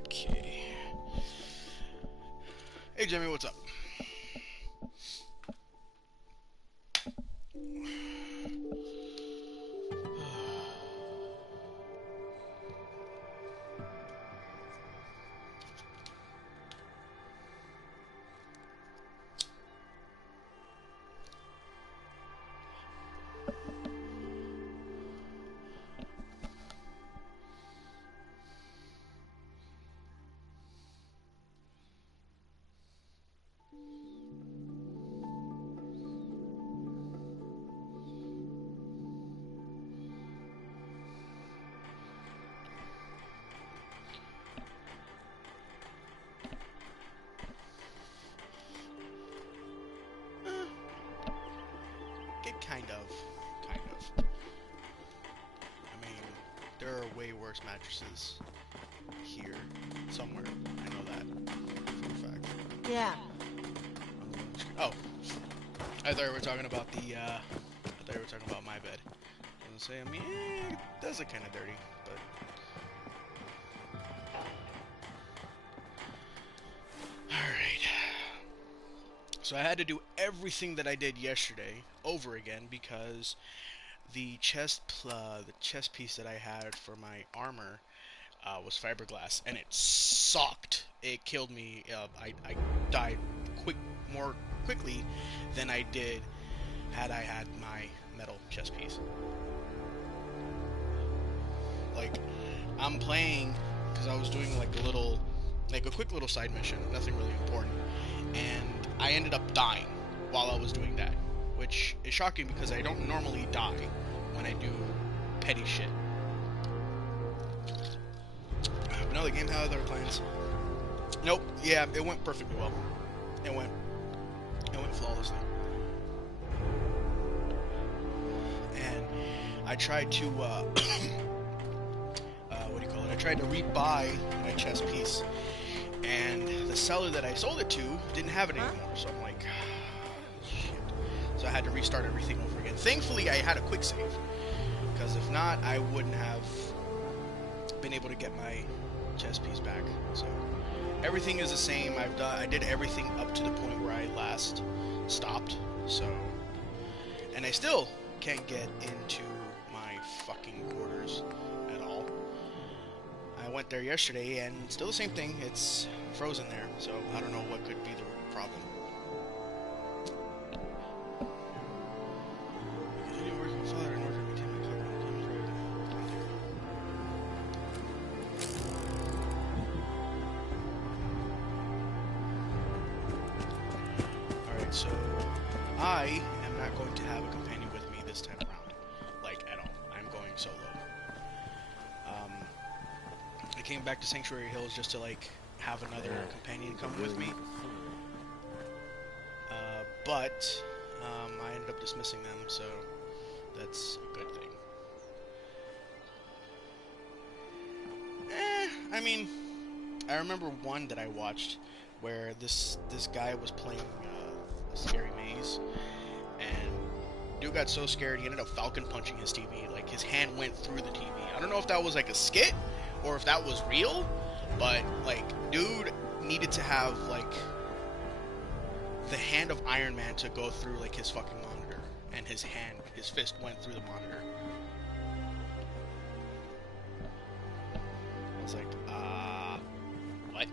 Okay. Hey Jimmy, what's up? Kind of. I mean, there are way worse mattresses here, somewhere. I know that for a fact. Yeah. Oh, I thought we were talking about the. I thought we were talking about my bed. I was gonna say, I mean, it does look kind of dirty, but. All right. So I had to do everything that I did yesterday over again because the chest piece that I had for my armor was fiberglass, and it sucked. It killed me. I died more quickly than I did had I had my metal chest piece. Like, I'm playing because I was doing like a quick little side mission, nothing really important, and I ended up dying while I was doing that, which is shocking because I don't normally die when I do petty shit. But no, the game had other plans. Nope. Yeah, it went perfectly well. It went flawlessly. And I tried to what do you call it? I tried to rebuy my chess piece, and the seller that I sold it to didn't have it anymore. So I'm like, shit. So I had to restart everything over again. Thankfully, I had a quick save, because if not, I wouldn't have been able to get my chess piece back. So everything is the same. I did everything up to the point where I last stopped. So, and I still can't get into my fucking quarters at all. I went there yesterday and still the same thing. It's frozen there. So I don't know what could be the problem. So, I am not going to have a companion with me this time around, like, at all. I'm going solo. I came back to Sanctuary Hills just to, like, have another companion come with me. But I ended up dismissing them, so that's a good thing. I mean, I remember one that I watched where this guy was playing Scary Maze, and dude got so scared he ended up falcon punching his TV. Like, his hand went through the TV. I don't know if that was like a skit or if that was real, but like, dude needed to have like the hand of Iron Man to go through like his fucking monitor, and his fist went through the monitor. I was like, what?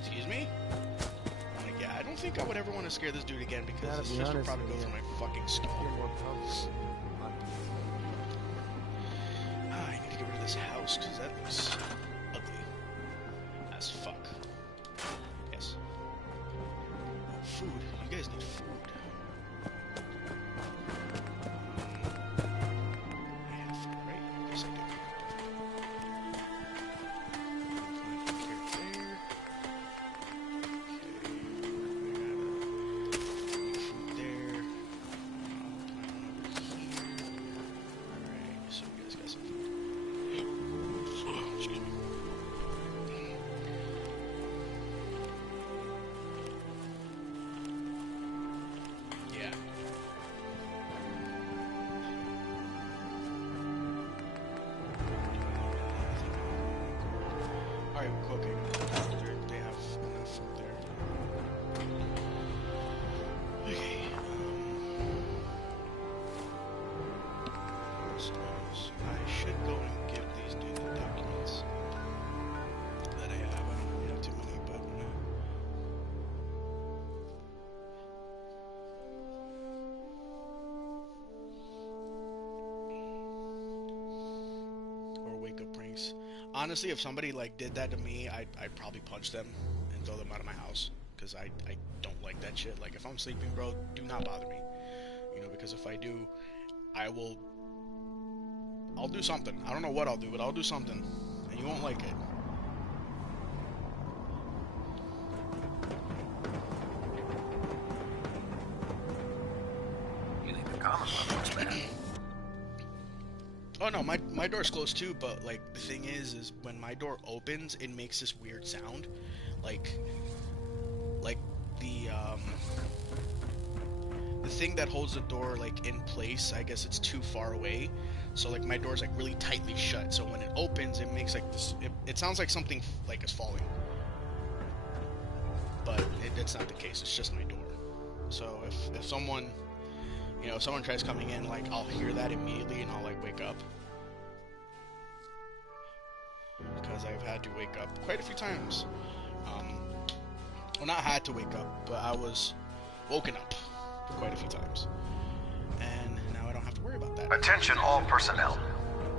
Excuse me? I don't think I would ever want to scare this dude again because his fist would probably go through my fucking skull. I need to get rid of this house because that looks ugly as fuck. Yes. Oh, food. You guys need food. I have food, right? Yes, I do. probably cooking. They have enough food there. Okay. I should go and give these dudes the documents that I have. I don't really have too many, but or wake up pranks. Honestly, if somebody like did that to me, I'd probably punch them and throw them out of my house, because I don't like that shit. Like, if I'm sleeping, bro, do not bother me. You know, because if I do, I'll do something. I don't know what I'll do, but I'll do something, and you won't like it. You leave the common levels, man. Oh no, my door's closed too, but like the thing is when my door opens, it makes this weird sound, like the thing that holds the door like in place, I guess it's too far away, so like my door's like really tightly shut. So when it opens, it makes like this. It sounds like something like is falling, but it's not the case. It's just my door. So if someone, you know, if someone tries coming in, like, I'll hear that immediately and I'll, like, wake up. Because I've had to wake up quite a few times. Well, not had to wake up, but I was woken up quite a few times. And now I don't have to worry about that. Attention all personnel.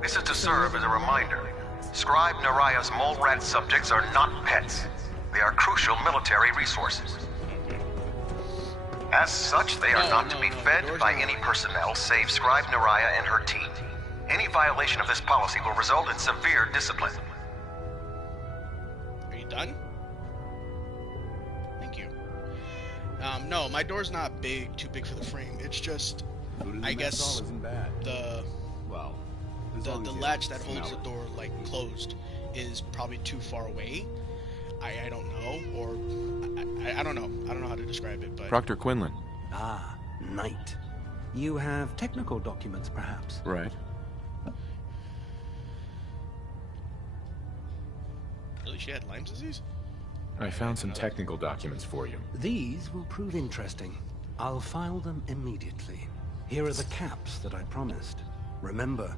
This is to serve as a reminder. Scribe Naraya's mole rat subjects are not pets. They are crucial military resources. As such, they are not to be fed by any personnel save Scribe Naraya and her team. Any violation of this policy will result in severe discipline. Are you done? Thank you. No, my door's not too big for the frame. It's just, I guess, the latch that holds the door, like, closed is probably too far away. I don't know, or I don't know. I don't know how to describe it, but... Proctor Quinlan. Ah, Knight. You have technical documents, perhaps? Right. Really, she had Lyme's disease? I found some technical documents for you. These will prove interesting. I'll file them immediately. Here are the caps that I promised. Remember,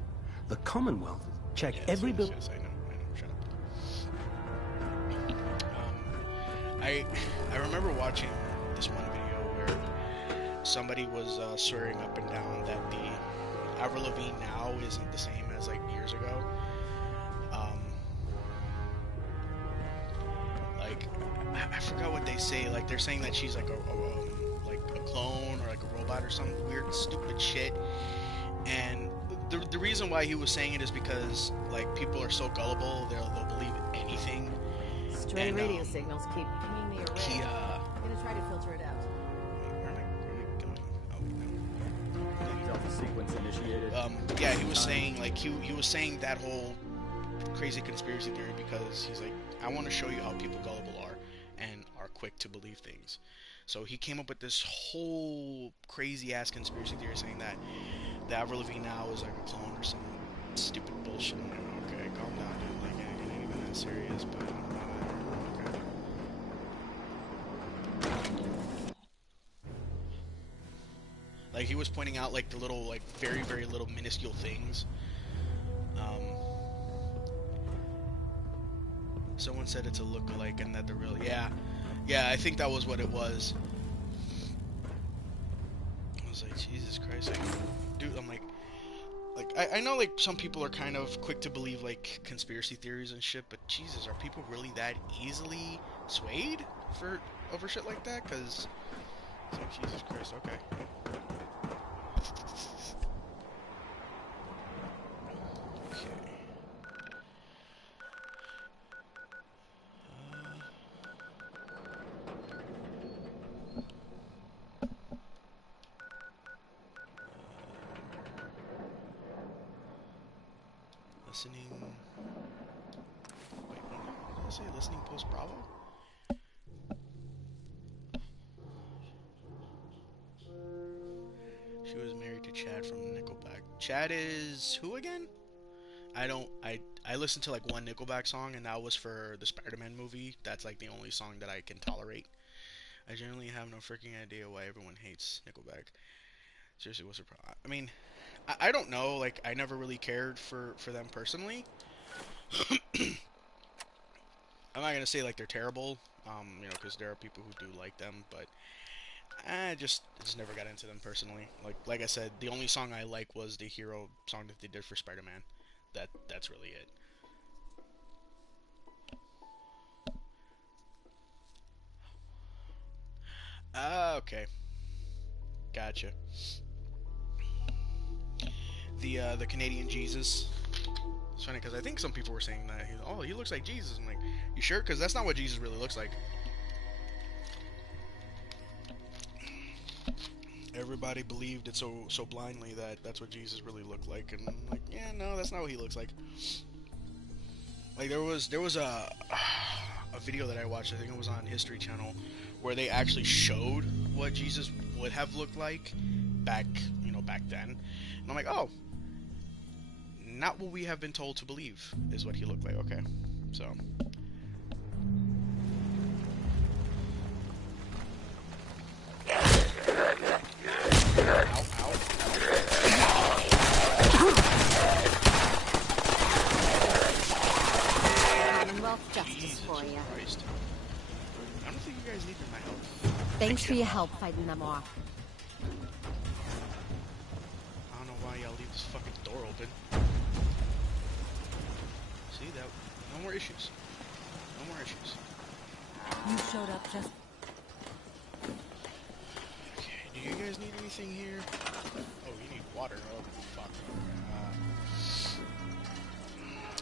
the Commonwealth check every bill... Yes, I know. Shut up. I remember watching this one video where somebody was swearing up and down that the Avril Lavigne now isn't the same as like years ago. Like I forgot what they say. Like they're saying that she's like a clone or like a robot or some weird stupid shit. And the reason why he was saying it is because like people are so gullible, they'll believe anything. Stray radio signals keep pinging me around. I'm gonna try to filter it out. Where am I going? Oh, no. Delta sequence initiated. Yeah, he was saying, like, he was saying that whole crazy conspiracy theory because he's like, I want to show you how people gullible are and are quick to believe things. So he came up with this whole crazy-ass conspiracy theory saying that the Avril Lavigne now is like a clone or some stupid bullshit. I'm like, okay, calm down, dude. Like, it ain't even that serious, but okay. Like, he was pointing out, like, the little, like, very, very little minuscule things. Someone said it's a look-alike and that the real... Yeah, I think that was what it was. I was like, Jesus Christ. Like, dude, I'm like... I know, like, some people are kind of quick to believe, like, conspiracy theories and shit, but Jesus, are people really that easily swayed over shit like that? Because... It's like, Jesus Christ, okay. Listening... Wait, what did I say? Listening post Bravo? She was married to Chad from Nickelback. Chad is... who again? I I listened to like one Nickelback song, and that was for the Spider-Man movie. That's like the only song that I can tolerate. I generally have no freaking idea why everyone hates Nickelback. Seriously, what's the problem? I mean, I don't know. Like, I never really cared for them personally. I'm not gonna say like they're terrible, because there are people who do like them, but I just never got into them personally. Like I said, the only song I like was the Hero song that they did for Spider-Man. That's really it. Ah, okay, gotcha. The Canadian Jesus. It's funny because I think some people were saying that he looks like Jesus. I'm like, you sure? Because that's not what Jesus really looks like. Everybody believed it so blindly that that's what Jesus really looked like, and I'm like, yeah, no, that's not what he looks like. Like there was a video that I watched, I think it was on History Channel, where they actually showed what Jesus would have looked like back then, and I'm like, oh, not what we have been told to believe is what he looked like. Okay, so. Ow, ow. Commonwealth justice Jesus for you. Christ. I don't think you guys needed my help. Thanks for your help fighting them off. I don't know why y'all leave this fucking door open. See that? No more issues. No more issues. You showed up just... Okay, do you guys need anything here? Oh, you need water. Oh, fuck.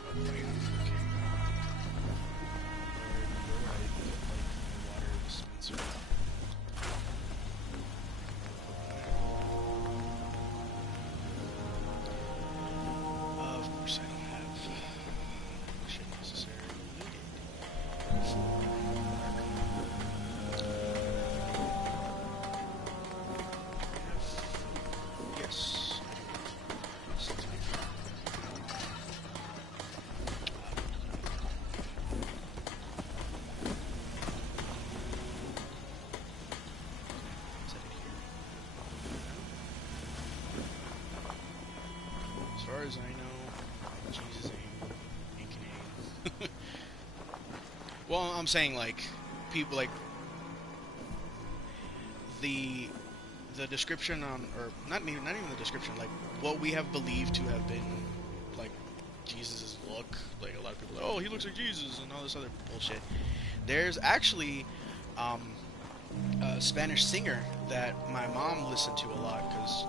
Oh, wait. Okay. Where I put, like, water dispenser? Of course I don't have shit necessarily needed for yes. As far as I know, Jesus ain't Canadian. Well, I'm saying like people like the description on, or not even the description, like what we have believed to have been like Jesus's look. Like a lot of people are like, oh, he looks like Jesus and all this other bullshit. There's actually a Spanish singer that my mom listened to a lot because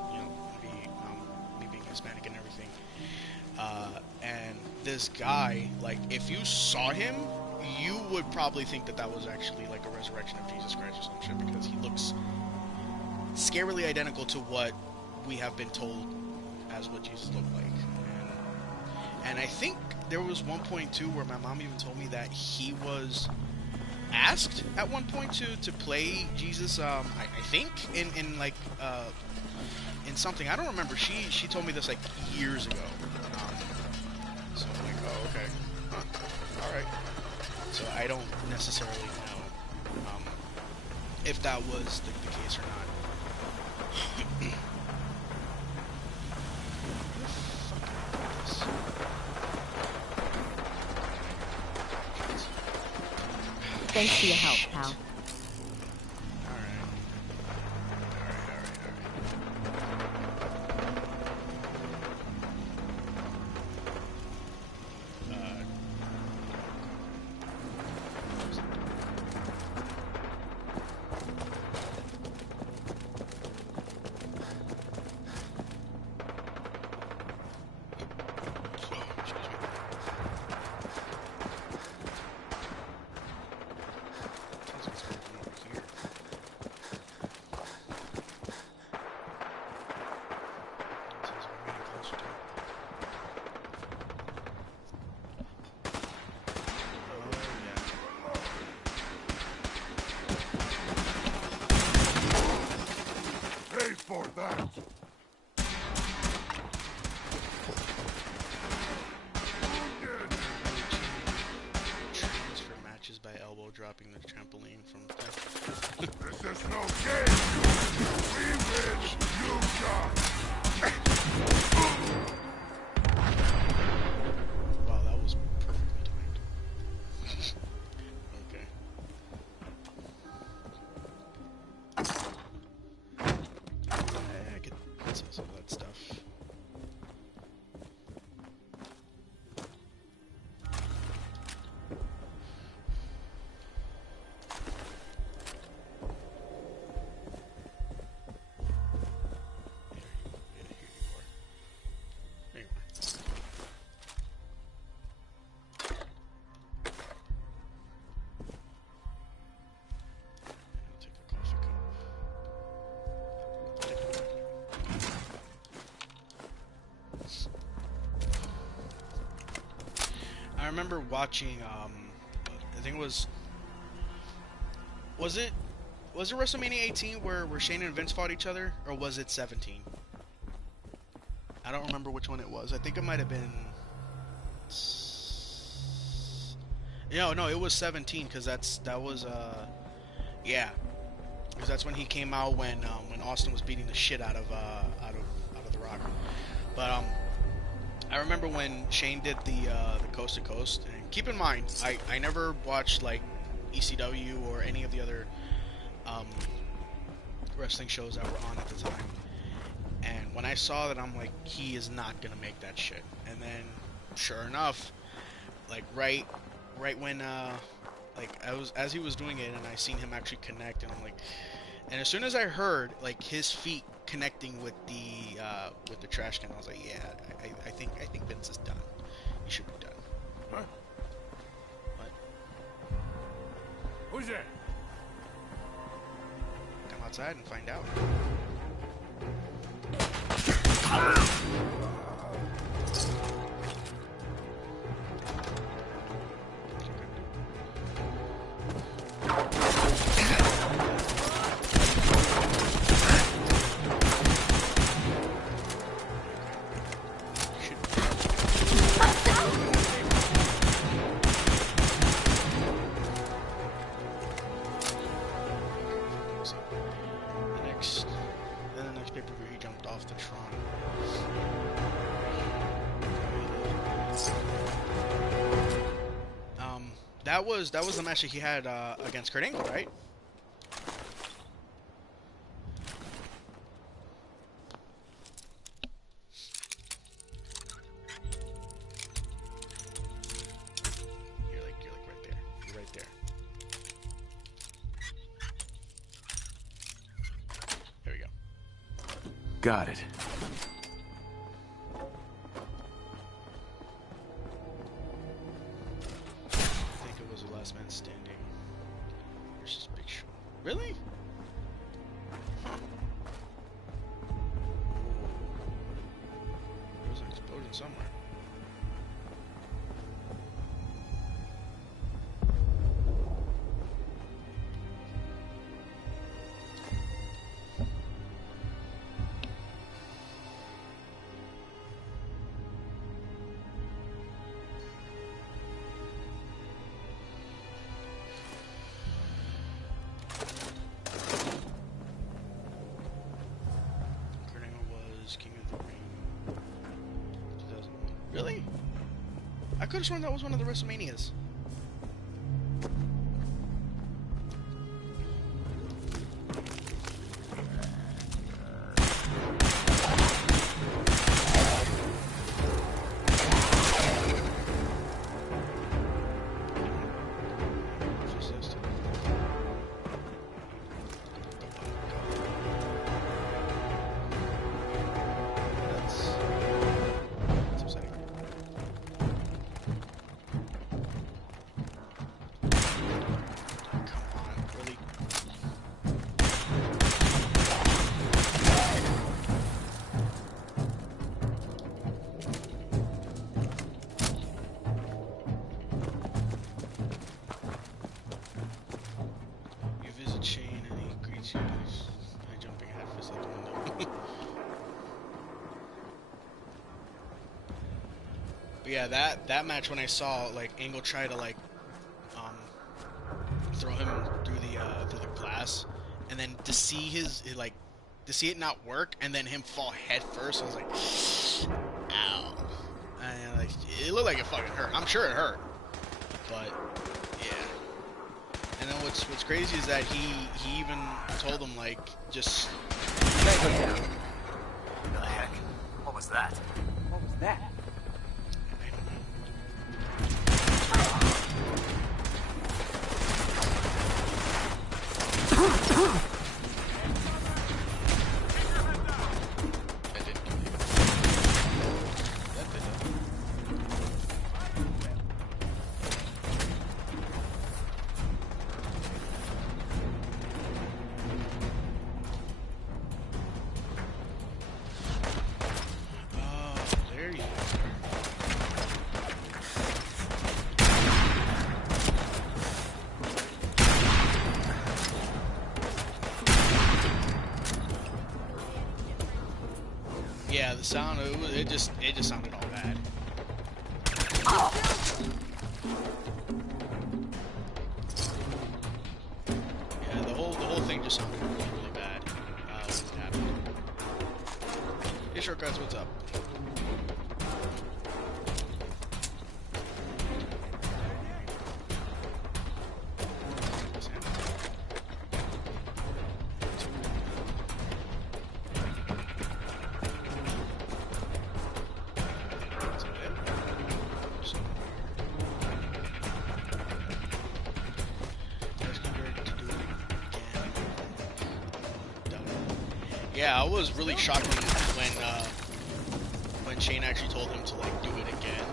me being Hispanic and everything. And this guy, like, if you saw him, you would probably think that was actually like a resurrection of Jesus Christ or some shit, because he looks scarily identical to what we have been told as what Jesus looked like. And I think there was one point too where my mom even told me that he was asked at one point to play Jesus. I think in like in something, I don't remember. She told me this like years ago. So I'm like, oh, okay, all right. So I don't necessarily know if that was the case or not. Thanks for your help, pal. dropping the trampoline from. This is no game. We win. You got. Wow, that was perfectly timed. Okay. I could sell some of that stuff. I remember watching, I think it was it WrestleMania 18 where Shane and Vince fought each other, or was it 17? I don't remember which one it was. I think it might have been, no, it was 17, because that was yeah, because that's when he came out when Austin was beating the shit out of The Rock. But I remember when Shane did the Coast to Coast, and keep in mind, I never watched like ECW or any of the other wrestling shows that were on at the time. And when I saw that, I'm like, he is not gonna make that shit. And then, sure enough, like right when as he was doing it, and I seen him actually connect, and I'm like, and as soon as I heard like his feet connecting with the trash can, I was like, yeah, I think Vince is done. He should be done. Huh? What? Who's that? Come outside and find out. That was the match that he had against Kurt Angle, right? You're like right there. You're right there. There we go. Got it. Man standing versus Big Show. Really? Huh. There was an explosion somewhere. Really? I could have sworn that was one of the WrestleManias. But yeah, that match when I saw like Angle try to like throw him through the glass, and then to see to see it not work, and then him fall head first. I was like, ow. And like, it looked like it fucking hurt. I'm sure it hurt, but yeah. And then what's crazy is that he even told him like just. What the heck? What was that? What was that? Yeah, the sound, it just sounded all bad. Yeah, the whole thing just sounded really bad. What happened? Hey, Shortcuts, what's up? Yeah, I was really shocked when Shane actually told him to like do it again,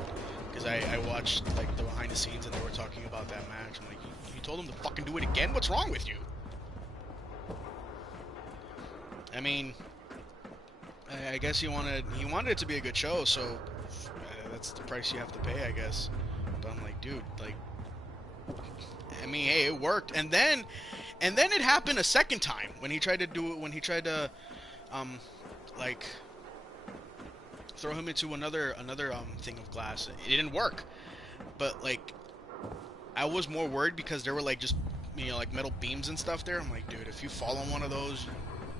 because I watched like the behind the scenes and they were talking about that match. I'm like, you told him to fucking do it again? What's wrong with you? I mean, I guess he wanted it to be a good show, so that's the price you have to pay, I guess. But I'm like, dude, like, I mean, hey, it worked, and then it happened a second time when he tried to do it. When he tried to, like, throw him into another thing of glass. It didn't work, but like, I was more worried because there were like just, you know, like metal beams and stuff there. I'm like, dude, if you fall on one of those,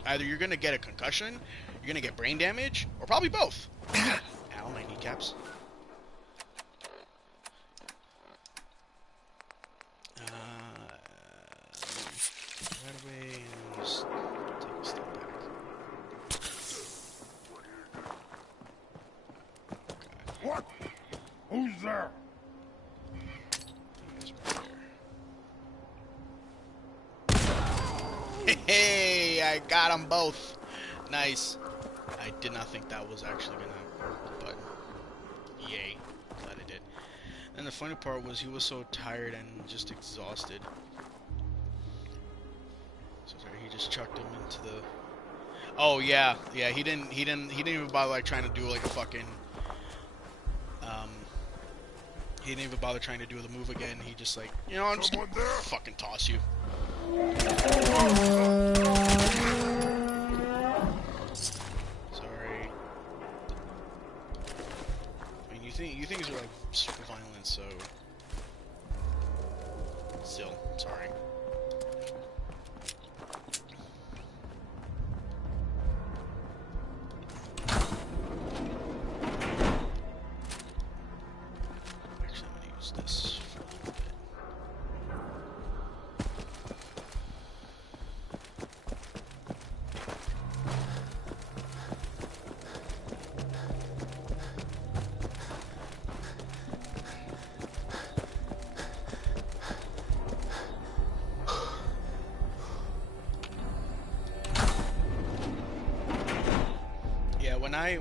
either you're gonna get a concussion, you're gonna get brain damage, or probably both. Ow, my kneecaps. Right away and just take a step back. Okay. What? Who's there? He's right there. Hey, I got them both. Nice. I did not think that was actually gonna work, but yay, glad it did. And the funny part was he was so tired and just exhausted. So sorry, he just chucked him into the. Oh yeah, yeah. He didn't even bother like trying to do like a fucking. He didn't even bother trying to do the move again. He just like, you know, I'm just gonna fucking toss you. Sorry. I mean, you think are like super violent, so still, sorry. Actually, I'm gonna use this for a little bit.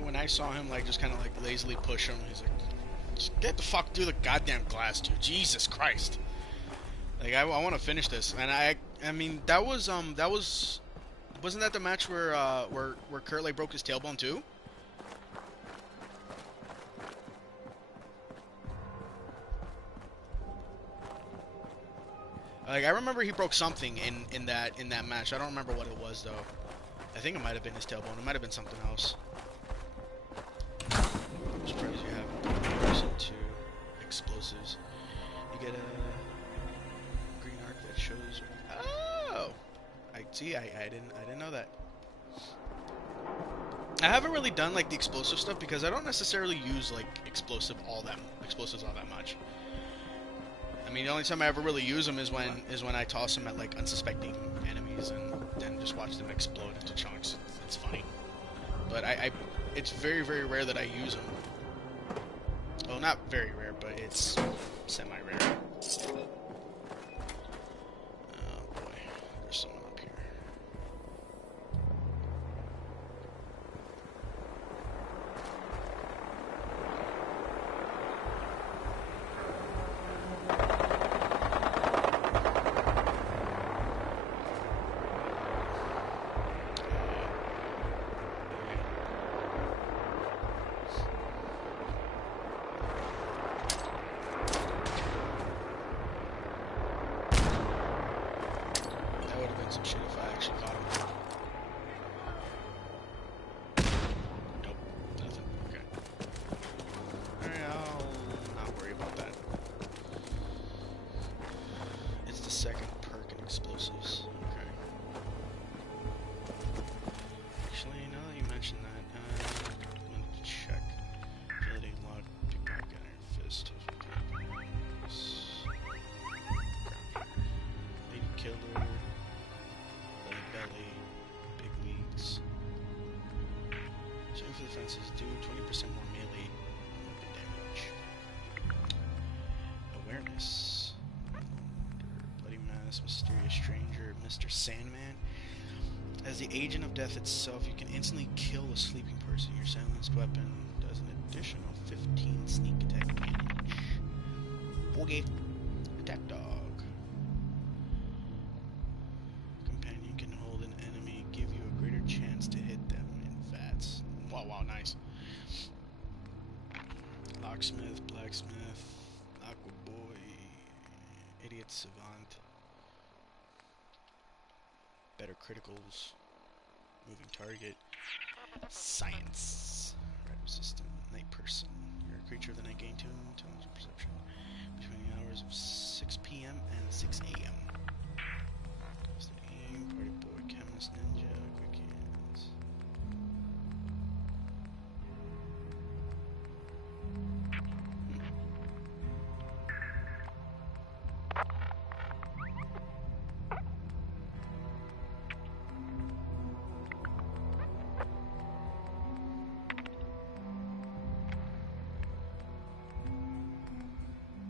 When I saw him like just kind of like lazily push him, he's like, just get the fuck through the goddamn glass, dude. Jesus Christ! Like I want to finish this, and I mean that was wasn't that the match where Kurt like broke his tailbone too? Like I remember he broke something in that match. I don't remember what it was though. I think it might have been his tailbone. It might have been something else. I'm surprised you have person to explosives. You get a green arc that See, I didn't know that. I haven't really done like the explosive stuff because I don't necessarily use like explosives all that much. I mean, the only time I ever really use them is when I toss them at like unsuspecting enemies and then just watch them explode into chunks. It's funny, but it's very, very rare that I use them. Well, not very rare, but it's semi-rare. Oh boy, there's someone up here. Some shit if I actually caught him. Nope, nothing. Okay. Alright, I'll not worry about that. It's the second perk in explosives. Okay. Actually, now that you mention that, I'm going to check. Ability lock, pickpocket, iron fist, lady killer. Belly, big leagues. Shooting for the fences do 20% more melee weapon damage. Awareness. Bloody Mass, Mysterious Stranger, Mr. Sandman. As the agent of death itself, you can instantly kill a sleeping person. Your silenced weapon does an additional 15 sneak attack damage. Okay. Attack dog. Chance to hit them in VATS. Wow, wow, nice. Locksmith, blacksmith, aqua boy, idiot savant, better criticals, moving target, science, red resistant, night person. You're a creature of the night, gain tones of perception between the hours of 6 p.m. and 6 a.m. Party boy, chemist, ninja, quick hands.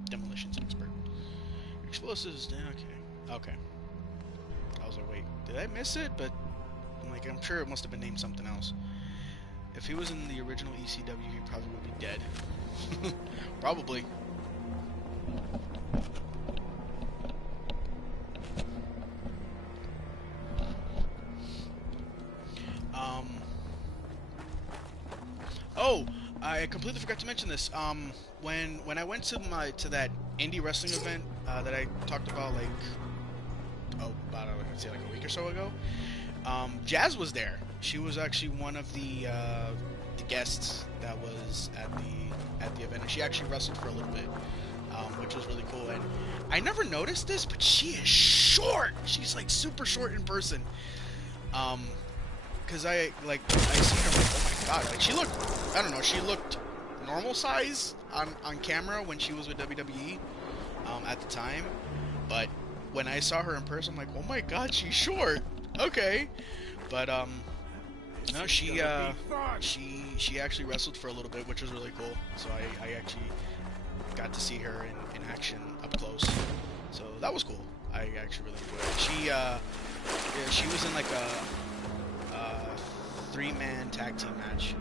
Demolitions expert. Explosives, okay. I was like, wait, did I miss it? But I'm sure it must have been named something else. If he was in the original ECW, he probably would be dead. Probably. Oh, I completely forgot to mention this. When I went to that indie wrestling event that I talked about about I'd say like a week or so ago, Jazz was there. She was actually one of the guests that was at the event, and she actually wrestled for a little bit, which was really cool. And I never noticed this, but she is short. She's like super short in person. Cause I seen her, like, oh my god, like she looked normal size on camera when she was with WWE at the time, but when I saw her in person, I'm like, oh my god, she's short. Okay, but no, she actually wrestled for a little bit, which was really cool. So I actually got to see her in action up close. So that was cool. I actually really enjoyed it. She was in like a 3-man tag team match,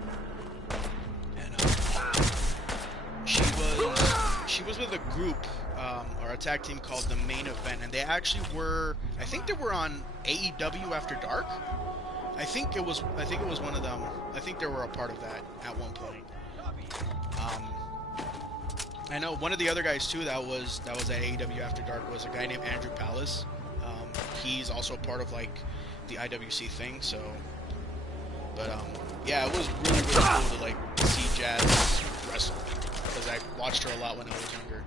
and she was with a group or a tag team called the Main Event, and they actually were, I think they were on AEW After Dark. I think it was one of them. I think they were a part of that at one point. I know one of the other guys too that was at AEW After Dark was a guy named Andrew Palace. He's also a part of like the IWC thing. So, but yeah, it was really cool to like see Jazz wrestle because I watched her a lot when I was younger.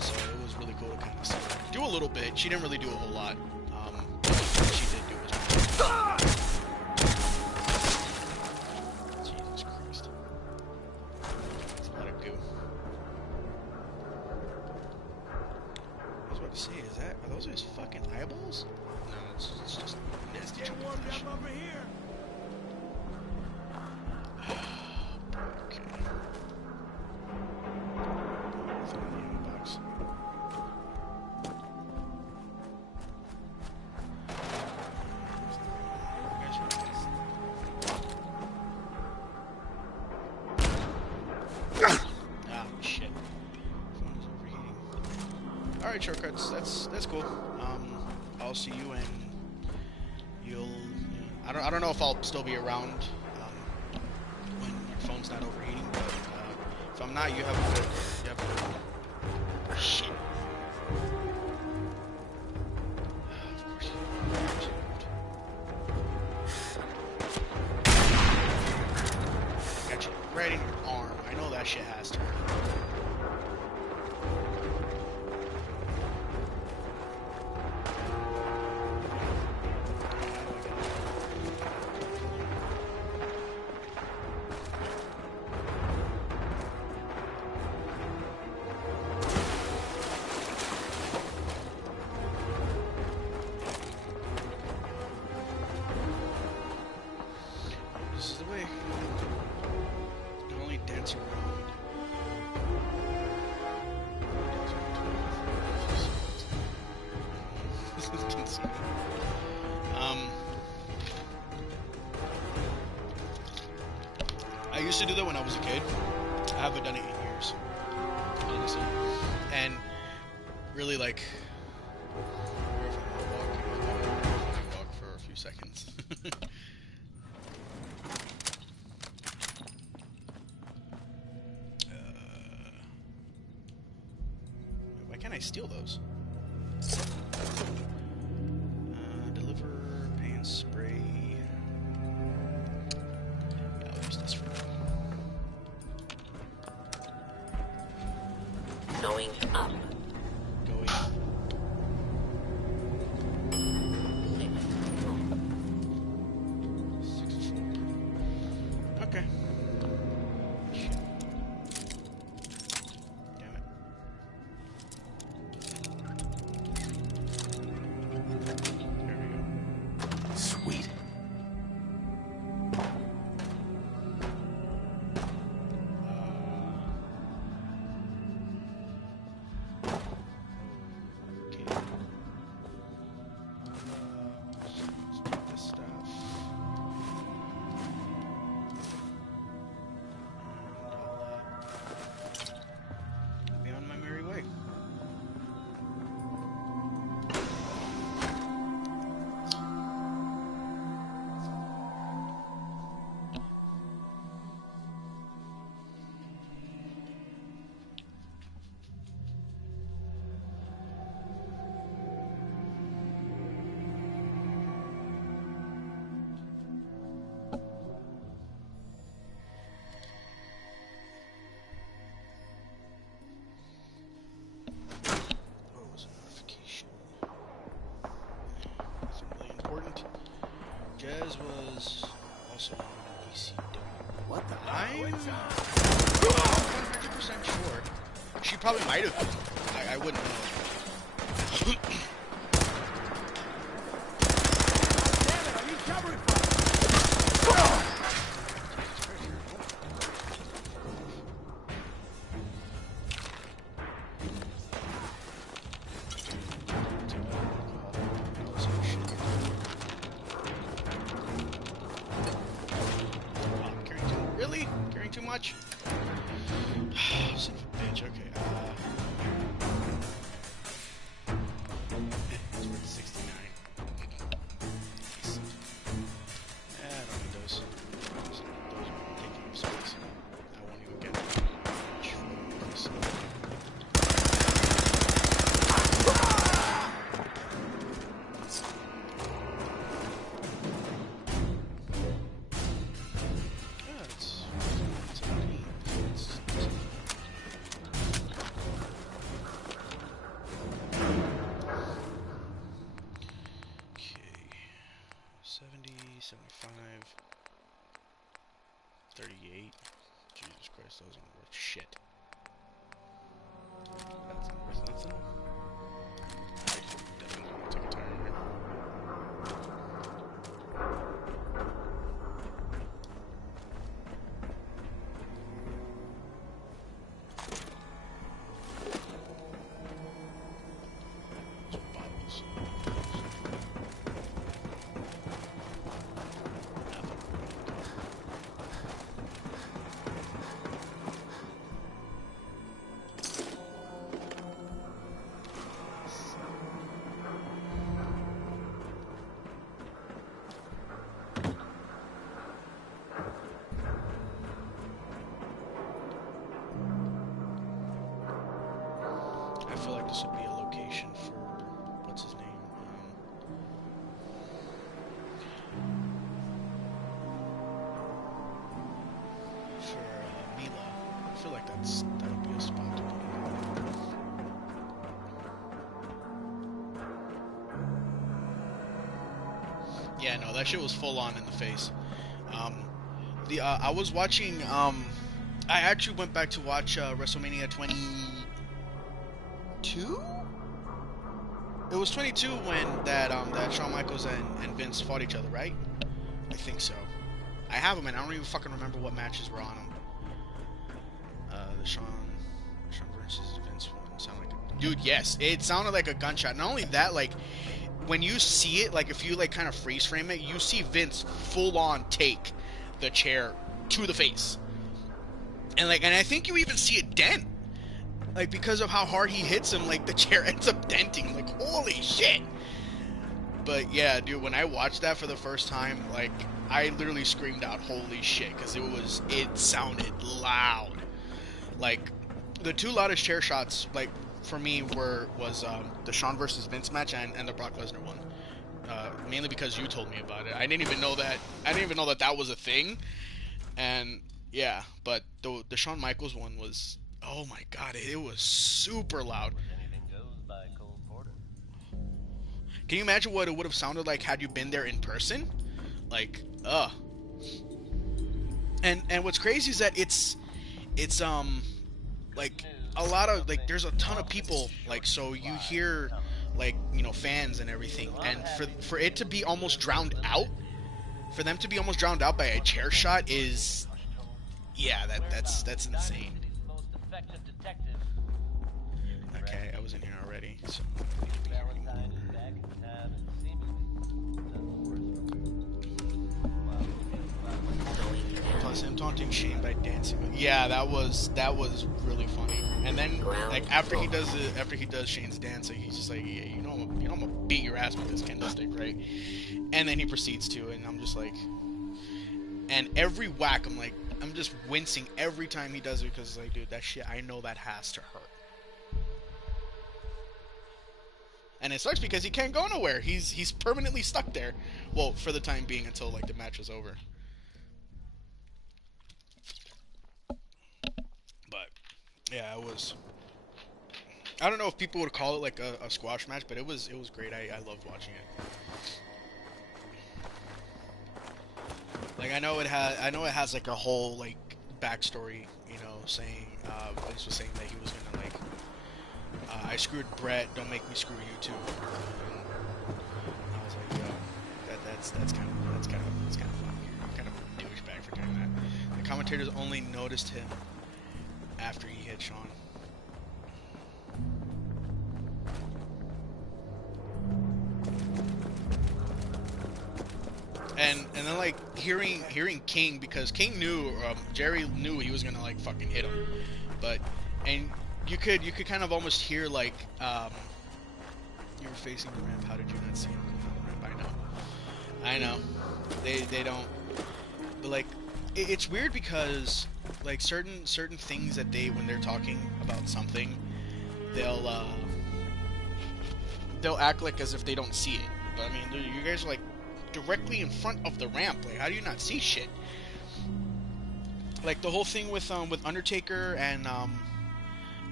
So it was really cool to kind of see her do a little bit. She didn't really do a whole lot. What she did do was See, are those his fucking eyeballs? No, it's just Let's get warmed up over here. Okay. Throw in the ammo box. Ah, shit. Phone's overheating. Alright, shortcuts. That's cool. I'll see you and you'll... I don't know if I'll still be around when your phone's not overheating, but if I'm not, you have a good one. Shit. Of course you got you right in your arm. I know that shit has to hurt. This is the way. You can only dance around. This is consuming. I used to do that when I was a kid. I haven't done it in years, honestly. And really, like, if I walk for a few seconds. Why can't I steal those? Deliver, paint spray. Yeah, I'll use this for now. Going up. Going. Okay. Shit. Damn it. There we go. Sweet. Okay. Let's take this stuff. And I'll be on my merry way. What was a notification? Nothing really important. Jazz was also on ECW. What the? I'm 100% sure. She probably might have been. I wouldn't know. Damn it, I need cover. Really? Carrying too much? Son of a bitch, okay. It's worth 69. Nice. I don't need those. Those are taking up space. I won't even get much from this. Yeah, it's neat. Okay. 70, 75, 38. Jesus Christ, those aren't worth shit. That's not worth nothing. this would be a location for what's his name? For Mila. I feel like that would be a spot to put it. Yeah, no, that shit was full on in the face. I was watching. I actually went back to watch WrestleMania 22. It was 22 when that Shawn Michaels and Vince fought each other, right? I think so. I have them, and I don't even fucking remember what matches were on them. The Shawn versus Vince one sounded like a... Dude, yes, it sounded like a gunshot. Not only that, like when you see it, like if you like kind of freeze frame it, you see Vince full on take the chair to the face, and I think you even see it dent, like because of how hard he hits him. Like the chair ends up denting. Like holy shit! But yeah, dude, when I watched that for the first time, like I literally screamed out "holy shit" because it sounded loud. Like the two loudest chair shots, like for me, was the Shawn versus Vince match and the Brock Lesnar one. Mainly because you told me about it. I didn't even know that that was a thing. And yeah, but the Shawn Michaels one was, oh my god, it was super loud. Can you imagine what it would have sounded like had you been there in person? Like, And what's crazy is that it's like a lot of like there's a ton of people, like, so you hear like, you know, fans and everything, and for it to be almost drowned out, for them to be almost drowned out by a chair shot is, yeah, that's insane. Okay, I was in here already, so plus him taunting Shane by dancing. Yeah, that was really funny. And then like after he does Shane's dancing, he's just like, yeah, you know I'm gonna beat your ass with this kendo stick, right? And then he proceeds to, and I'm just like, and every whack, I'm just wincing every time he does it, because like, dude, that shit, I know that has to hurt. And it sucks because he can't go nowhere. He's permanently stuck there. Well, for the time being, until like the match is over. But yeah, it was. I don't know if people would call it like a squash match, but it was great. I loved watching it. Like I know it has like a whole like backstory, you know, saying Vince was saying that he was gonna like, I screwed Brett, don't make me screw you too. And I was like, yo, that's kind of fun. I'm kind of a douchebag for doing that. The commentators only noticed him after he hit Shawn. And then like hearing King, because King knew, Jerry knew he was gonna like fucking hit him, but and you could kind of almost hear like, you were facing the ramp. How did you not see him come down the ramp? I know. They don't. But like, it's weird because like certain things that when they're talking about something, they'll act like as if they don't see it. But I mean, you guys are like directly in front of the ramp. Like, how do you not see shit? Like the whole thing with Undertaker and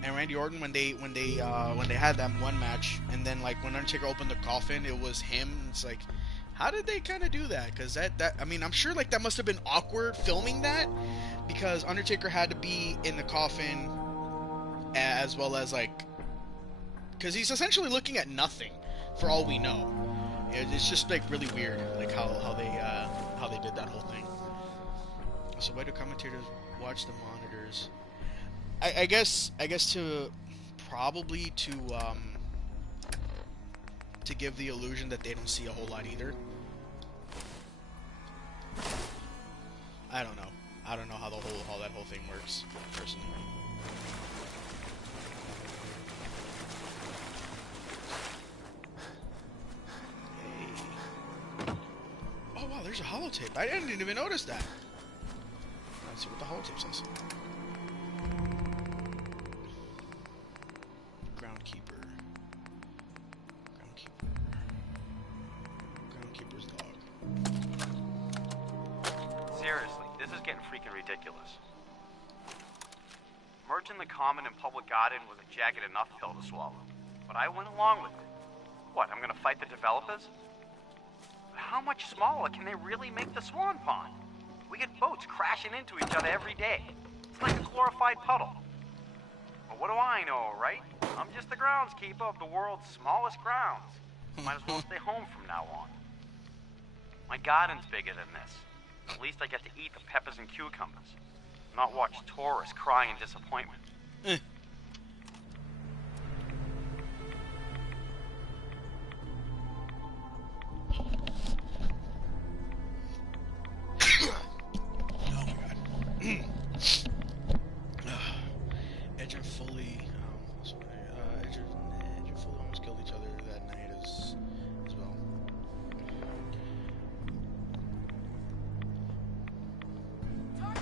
Randy Orton when they had that one match, and then like when Undertaker opened the coffin, it was him. It's like, how did they kind of do that? Because that I mean, I'm sure like that must have been awkward filming that, because Undertaker had to be in the coffin as well as like, because he's essentially looking at nothing for all we know. It's just like really weird, like how they did that whole thing. So why do commentators watch the monitors? I guess to probably to give the illusion that they don't see a whole lot either. I don't know how that whole thing works personally. Oh wow, there's a holotape. I didn't even notice that. Let's see what the holotape says. Groundkeeper. getting freaking ridiculous. Merging the common and public garden was a jagged enough pill to swallow, but I went along with it. What, I'm gonna fight the developers? But how much smaller can they really make the Swan Pond? We get boats crashing into each other every day. It's like a glorified puddle. But what do I know, right? I'm just the groundskeeper of the world's smallest grounds. Might as well stay home from now on. My garden's bigger than this. At least I get to eat the peppers and cucumbers, not watch tourists cry in disappointment. Edge and Foley, Edge and Foley almost killed each other that night as well. Oh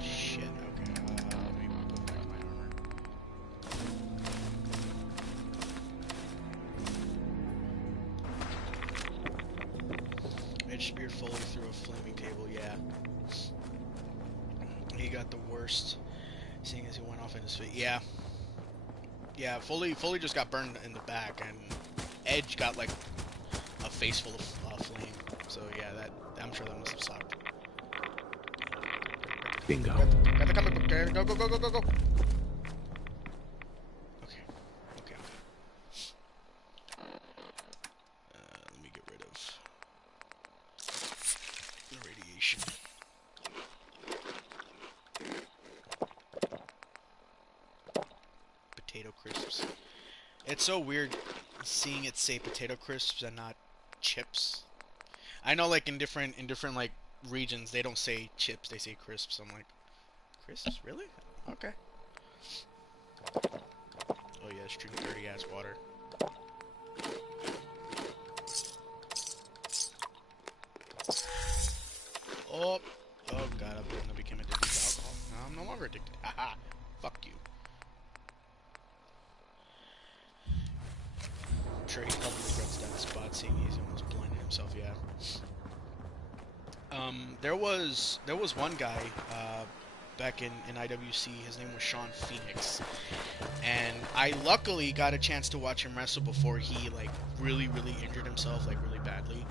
shit! Okay, let me put back my armor. Edge speared Foley through a flaming table. Yeah. He got the worst, seeing as he went off in his feet. Yeah. Yeah, Foley just got burned in the back, and Edge got, like, a face full of flame. So, yeah, I'm sure that must have sucked. Bingo. Got the comic book there. Go, go, go, go, go, go. Okay. Okay, let me get rid of the radiation. Potato crisps. It's so weird seeing it say potato crisps and not chips. I know, like, in different like regions they don't say chips, they say crisps. I'm like, crisps? Really? Okay. Oh yeah, it's drinking dirty ass water. Oh god, I became addicted to alcohol. No, I'm no longer addicted. Haha. Fuck you. I'm sure he probably regrets that spot, seeing he's almost blinded himself. Yeah. There was one guy back in IWC. His name was Sean Phoenix, and I luckily got a chance to watch him wrestle before he like really injured himself, like really badly.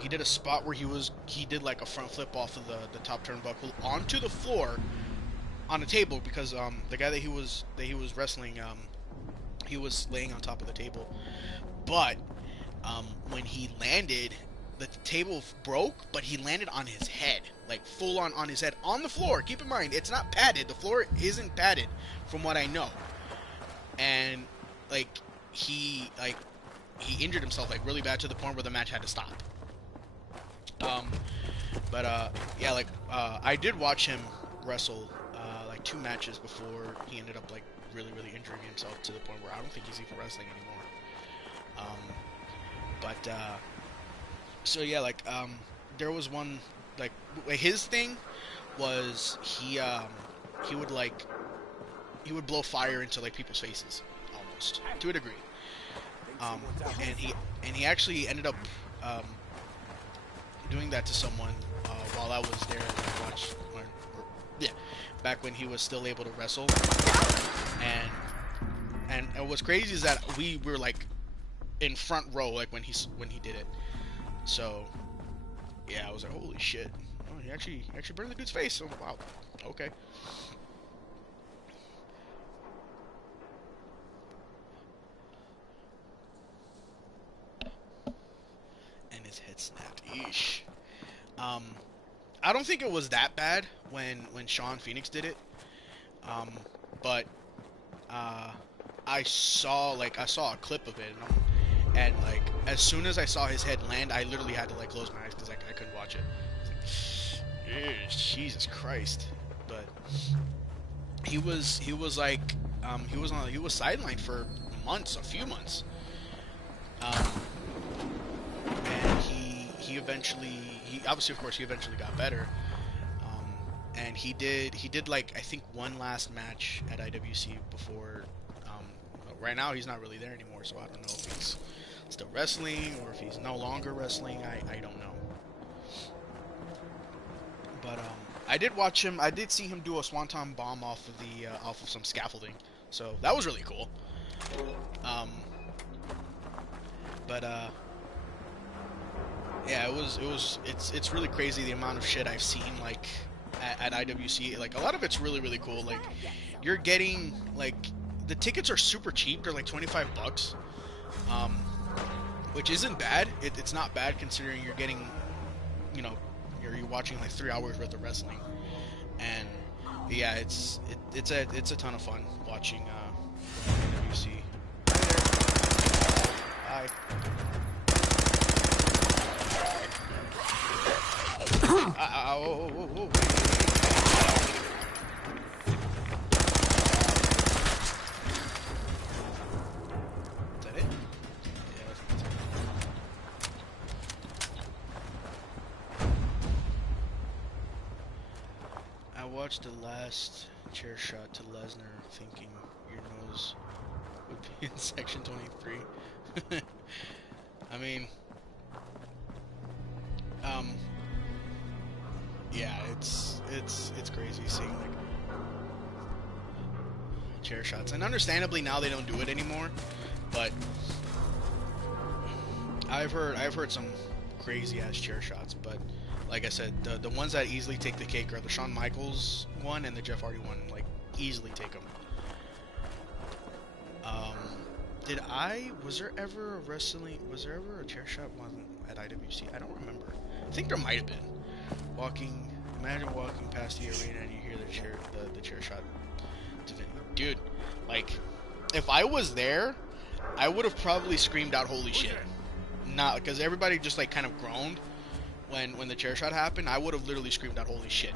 He did a spot where he did like a front flip off of the top turnbuckle onto the floor on a table, because the guy that he was wrestling, he was laying on top of the table, but when he landed, the table broke, but he landed on his head, like full on his head, on the floor. Keep in mind, it's not padded. The floor isn't padded, from what I know. And like he injured himself like really bad, to the point where the match had to stop. Yeah, like I did watch him wrestle like 2 matches before he ended up like really injuring himself, to the point where I don't think he's even wrestling anymore. So yeah, like there was one, like his thing was he would blow fire into like people's faces, almost to a degree. And he actually ended up doing that to someone while I was there to watch. Back when he was still able to wrestle. And what's crazy is that we were like in front row, like when he did it. So yeah, I was like, holy shit! Oh, he actually burned the dude's face. Oh wow, okay. And his head snapped. Eesh. I don't think it was that bad when Sean Phoenix did it. But I saw a clip of it, and like as soon as I saw his head land, I literally had to like close my eyes because I couldn't watch it. Like, Jesus Christ! But he was like he was sidelined for months, a few months. And he eventually got better. And he did like, I think, one last match at IWC before. Right now he's not really there anymore, so I don't know if he's still wrestling or if he's no longer wrestling. I don't know. But I did watch him. I did see him do a swanton bomb off of some scaffolding, so that was really cool. But yeah, it's really crazy the amount of shit I've seen like at IWC. Like a lot of it's really cool. Like you're getting like the tickets are super cheap. They're like $25, which isn't bad. It's not bad considering you're getting, you know, you're watching like 3 hours worth of wrestling. And yeah, it's a ton of fun watching WC. Hi. Whoa. Is that it? Yeah, that's it. I watched the last chair shot to Lesnar thinking your nose would be in section 23. I mean, yeah, it's crazy seeing like chair shots, and understandably now they don't do it anymore. But I've heard some crazy ass chair shots. But like I said, the ones that easily take the cake are the Shawn Michaels one and the Jeff Hardy one. Like easily take them. Was there ever a chair shot one at IWC? I don't remember. I think there might have been. Imagine walking past the arena and you hear the chair shot. Dude, like, if I was there, I would have probably screamed out "Holy shit!" Not because everybody just like kind of groaned when the chair shot happened. I would have literally screamed out "Holy shit!"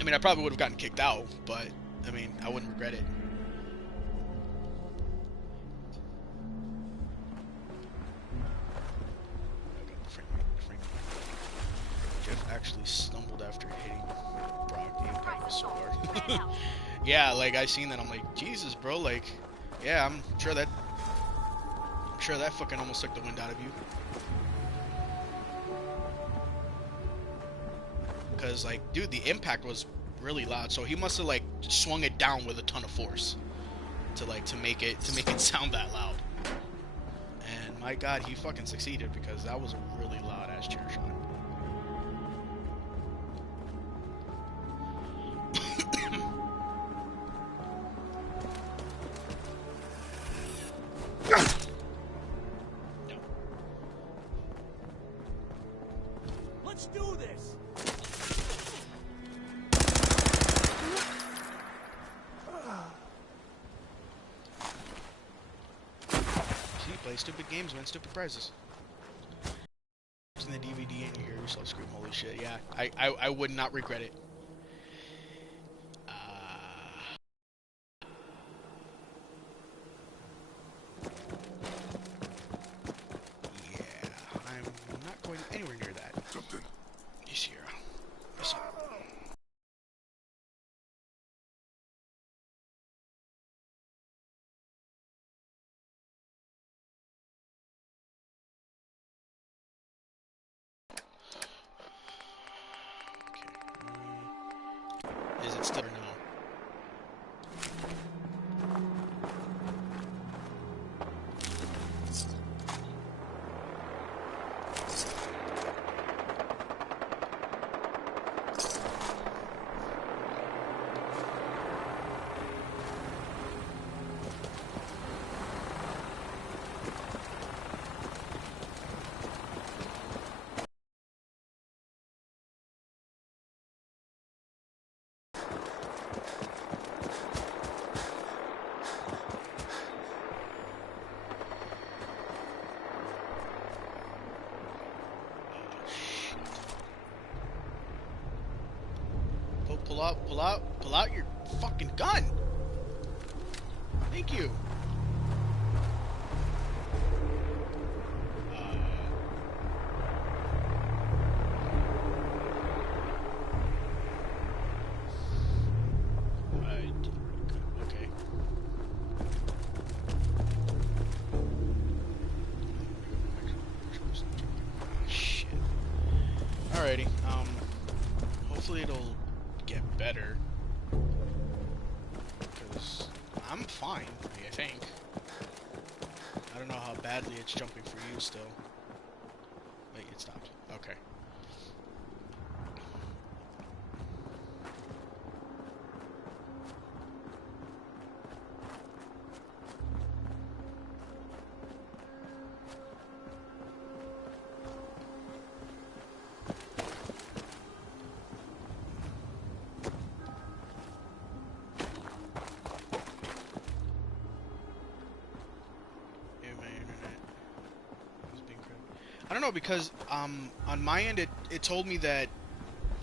I mean, I probably would have gotten kicked out, but I mean, I wouldn't regret it. Jeff actually stumbled after hitting Brock. The impact was so hard. Yeah, like I seen that. I'm like, Jesus, bro. Like, yeah, I'm sure that fucking almost took the wind out of you. Because like, dude, the impact was really loud. So he must have like swung it down with a ton of force to make it sound that loud. And my God, he fucking succeeded because that was a really loud ass chair shot. Let's do this. See, play stupid games, win stupid prizes. In the DVD and you hear yourself scream, "Holy shit!" Yeah, I would not regret it. Yeah, I'm not going anywhere near that. Something. He's here. Listen. Okay. Is it still or no? Pull out your fucking gun. Thank you. Okay. Shit. Alrighty. hopefully it'll get better. Because I'm fine, I think. I don't know how badly it's jumping for you still. Wait, it stopped. Okay. I don't know, because on my end it told me that,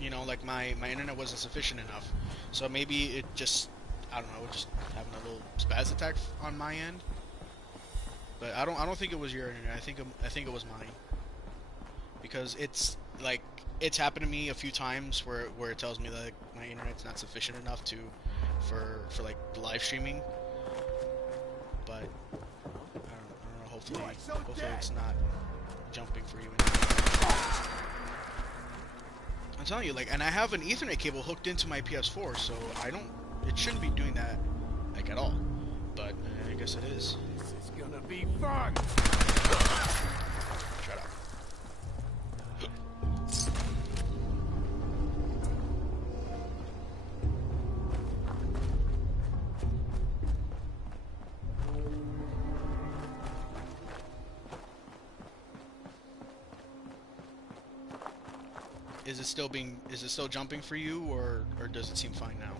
you know, like my internet wasn't sufficient enough. So maybe it just, I don't know, just having a little spaz attack on my end. But I don't think it was your internet. I think it was mine. Because it's like it's happened to me a few times where it tells me that like, my internet's not sufficient enough for like live streaming. But I don't know, hopefully it's not jumping for you. I'm telling you, like, and I have an Ethernet cable hooked into my PS4, so it shouldn't be doing that, like, at all. But I guess it is. This is gonna be fun. Shut up. Is it still jumping for you, or does it seem fine now?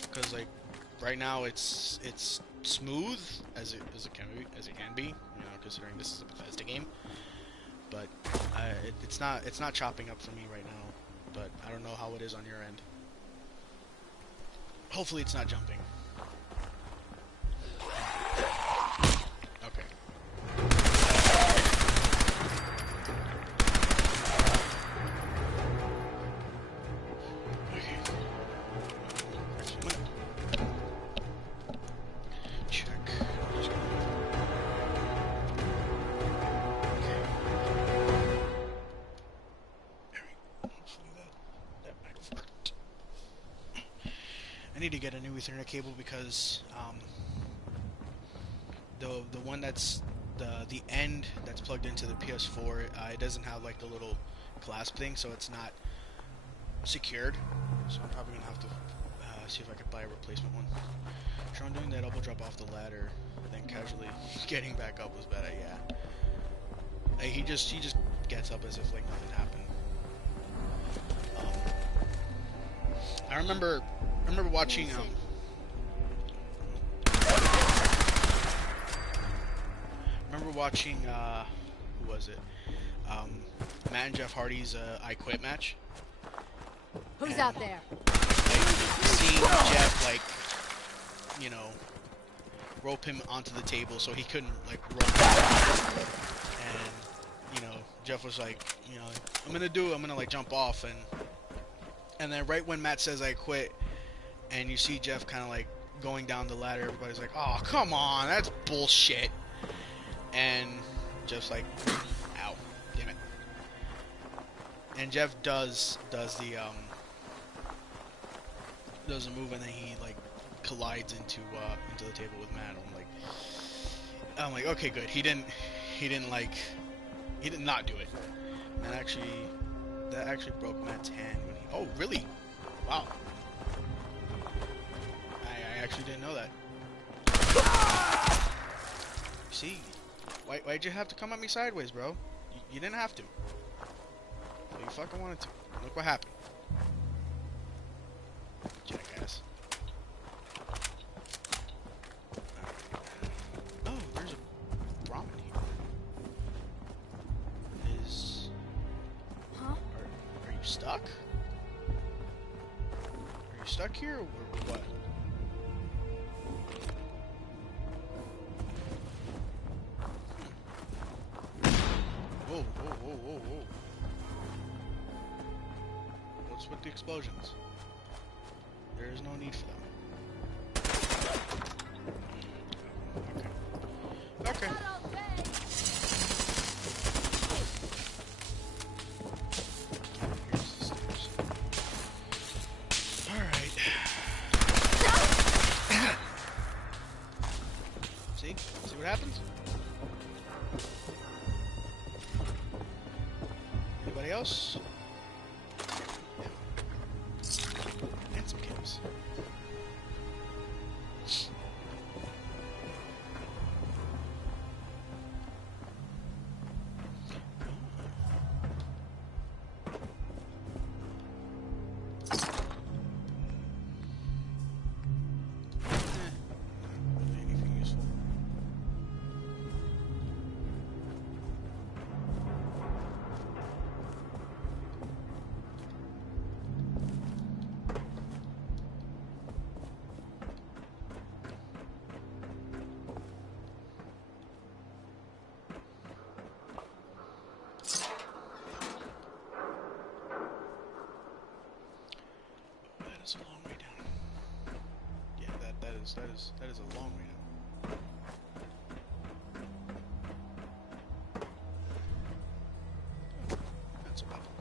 Because like right now it's smooth as it can be, you know, considering this is a Bethesda game. But it's not chopping up for me right now. But I don't know how it is on your end. Hopefully it's not jumping. Okay. I need to get a new Ethernet cable because the one that's the end that's plugged into the PS4, it doesn't have like the little clasp thing, so it's not secured. So I'm probably gonna have to see if I can buy a replacement one. Trying doing that elbow drop off the ladder, then casually getting back up was better. Yeah. He just gets up as if like nothing happened. I remember watching who was it? Matt and Jeff Hardy's I Quit match. Who's out there? Seeing Jeff, like, you know, rope him onto the table so he couldn't like rope him. And you know, Jeff was like, you know, I'm gonna like jump off, and then right when Matt says I quit, and you see Jeff kind of like going down the ladder, everybody's like, oh, come on, that's bullshit. And Jeff's like, ow, damn it. And Jeff does the move, and then he like collides into the table with Matt. I'm like, okay, good. He did not do it. And that actually broke Matt's hand when he. Oh, really? Wow. I actually didn't know that. See, why'd you have to come at me sideways, bro? You didn't have to. But you fucking wanted to. Look what happened. Jackass. Oh, there's a ramen here. Huh? Are you stuck? Are you stuck here, or what? Whoa, whoa, whoa, whoa, whoa. What's with the explosions? There is no need for them. Okay. Okay. happens? Anybody else? Yeah. And some kills. Anything useful. That is a long way down. Yeah, that is a long way down. That's a weapon.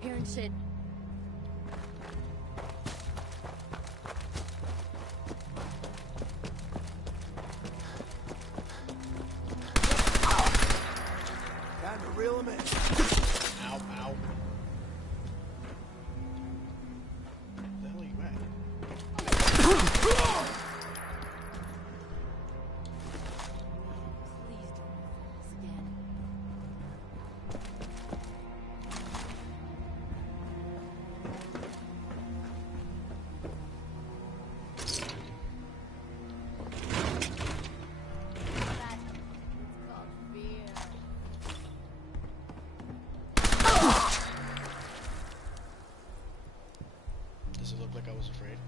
Hearing shit. Time to reel him in. Ow, ow. Where the hell are you at? Please don't fall this again. It's called fear. Does it look like I was afraid?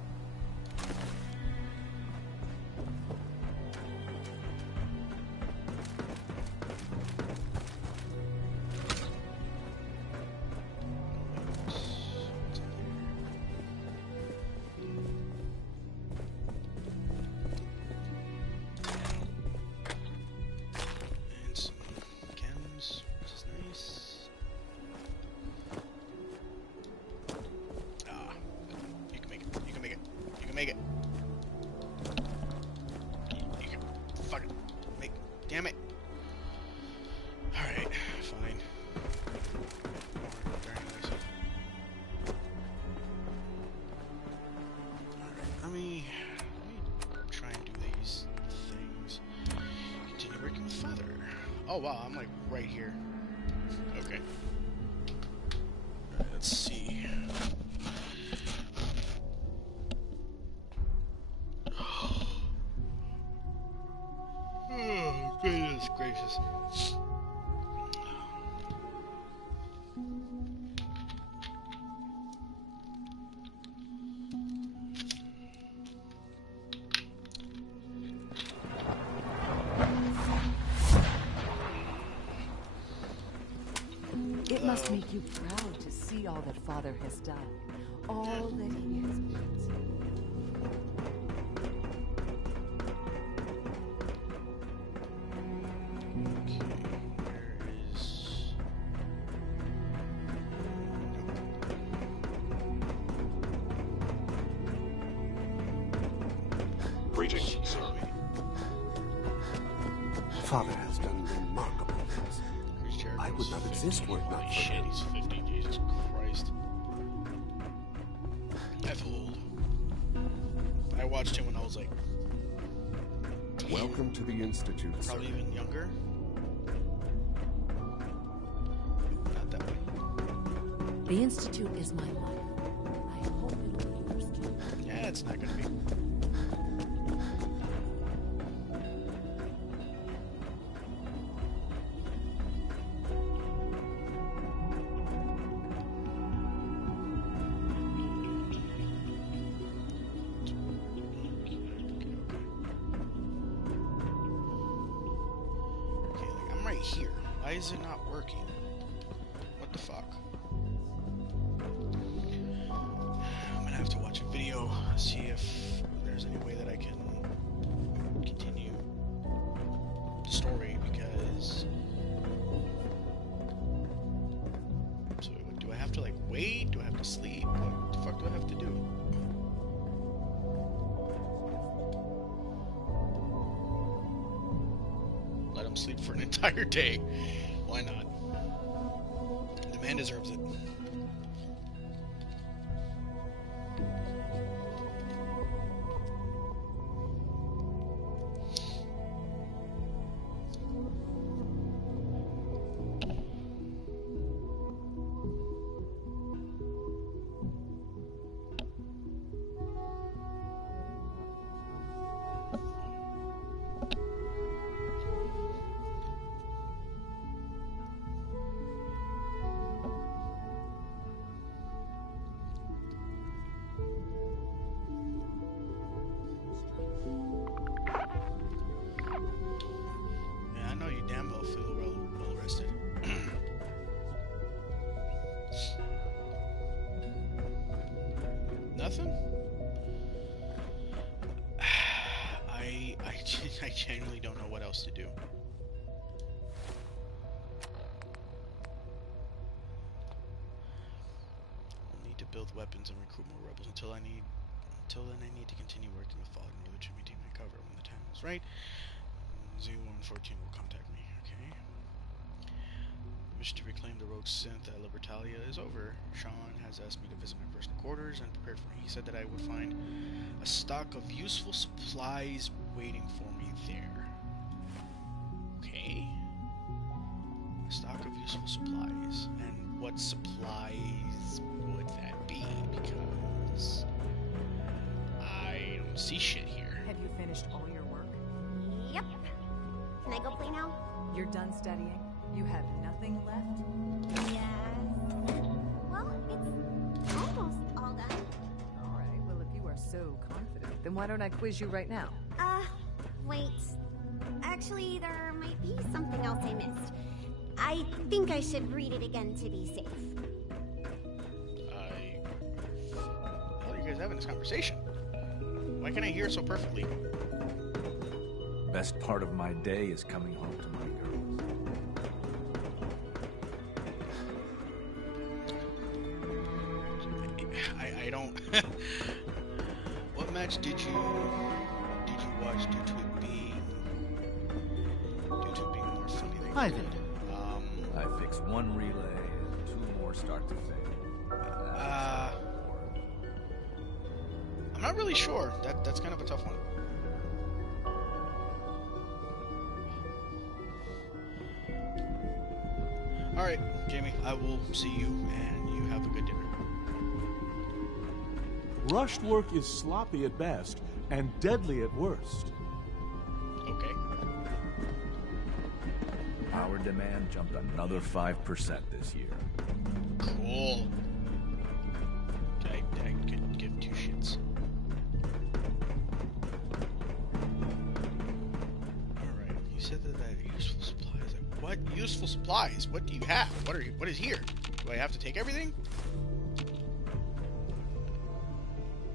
And some chems, which is nice. Ah, you can make it. You can make it. You can make it. You can fucking make. Damn it. All right, fine. Let me try and do these things. Continue working with Father. Oh wow, I'm like right here. Okay. Alright, let's see. Oh, goodness gracious. It must make you proud to see all that Father has done, all that he has built. Okay, where is... Greetings, sir. Father has done remarkable things. I would not exist were it not Holy for shit, him. he's 50, Jesus Christ. I feel old. I watched him when I was like Welcome to the Institute, sir. probably even younger. Not that way. The Institute is my life. I hope it'll be yours too. Yeah, it's not gonna be. Okay, like I'm right here. Why is it not working? What the fuck? I'm gonna have to watch a video, see if there's any way that I can continue the story, because... So what, do I have have to like wait? Do I have to sleep? What the fuck do I have to do? Let him sleep for an entire day. Why not? The man deserves it. Nothing? I genuinely don't know what else to do. I'll need to build weapons and recruit more rebels until then I need to continue working with Fallen Northern to maintain my cover. When the time is right, Z-114 will contact me. Okay. The mission to reclaim the rogue synth at Libertalia is over. Sean has asked me to visit my personal quarters and prepared for me. He said that I would find a stock of useful supplies waiting for me there. Okay. A stock of useful supplies. And what supplies would that be? Because I don't see shit here. Have you finished all your work? Yep. Can I go play now? You're done studying? You have nothing left? Yes. Well, it's almost all done. All right, well, if you are so confident, then why don't I quiz you right now? Wait. Actually, there might be something else I missed. I think I should read it again to be safe. How are you guys having this conversation? Why can I hear so perfectly? Best part of my day is coming home to my girls. I don't. What match did you watch due to it being more funny than Hi good? there. I fixed one relay and 2 more start to fail. I'm not really sure. That's kind of a tough one. All right, Jamie. I will see you, and you have a good dinner. Rushed work is sloppy at best and deadly at worst. Okay. Power demand jumped another 5% this year. Cool. I could give 2 shits. Alright, you said that useful supplies. What useful supplies? What do you have? What is here? Do I have to take everything?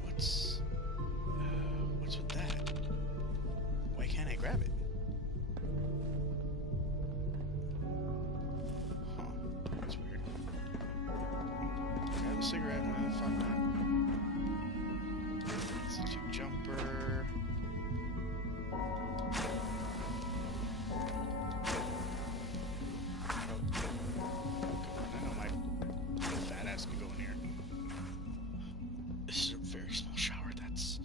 What's with that? Why can't I grab it? Huh. That's weird. Grab a cigarette, no, fuck not. Institute jumper. I know my fat ass can go in here. This is a very small shower. This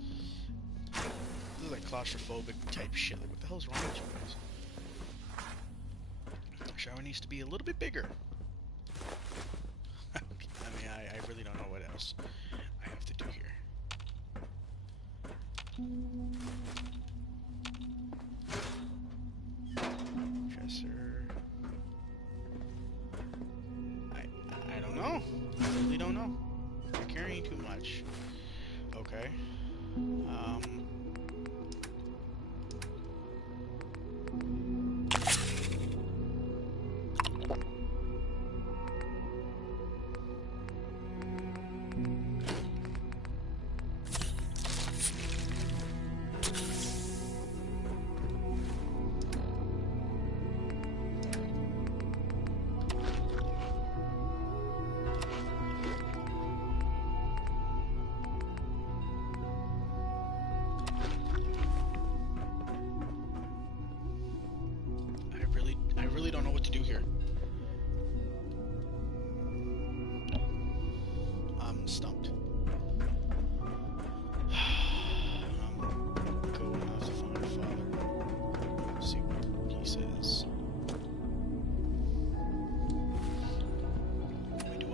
is like claustrophobic type shit. Like, what the hell's wrong with you guys? The shower needs to be a little bit bigger. I mean, I really don't know what else I have to do here. Dresser. I don't know. I really don't know. You're carrying too much. Okay.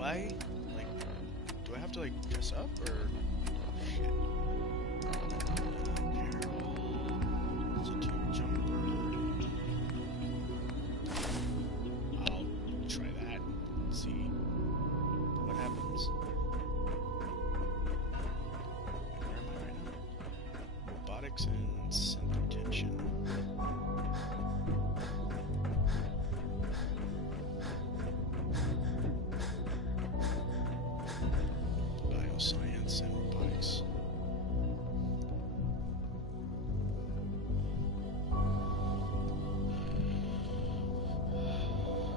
I, like, do I have to, like, dress up, or shit? Apparel, Institute jumper. I'll try that, see what happens. Where am I right now? Robotics and synth tension. Bioscience and robotics.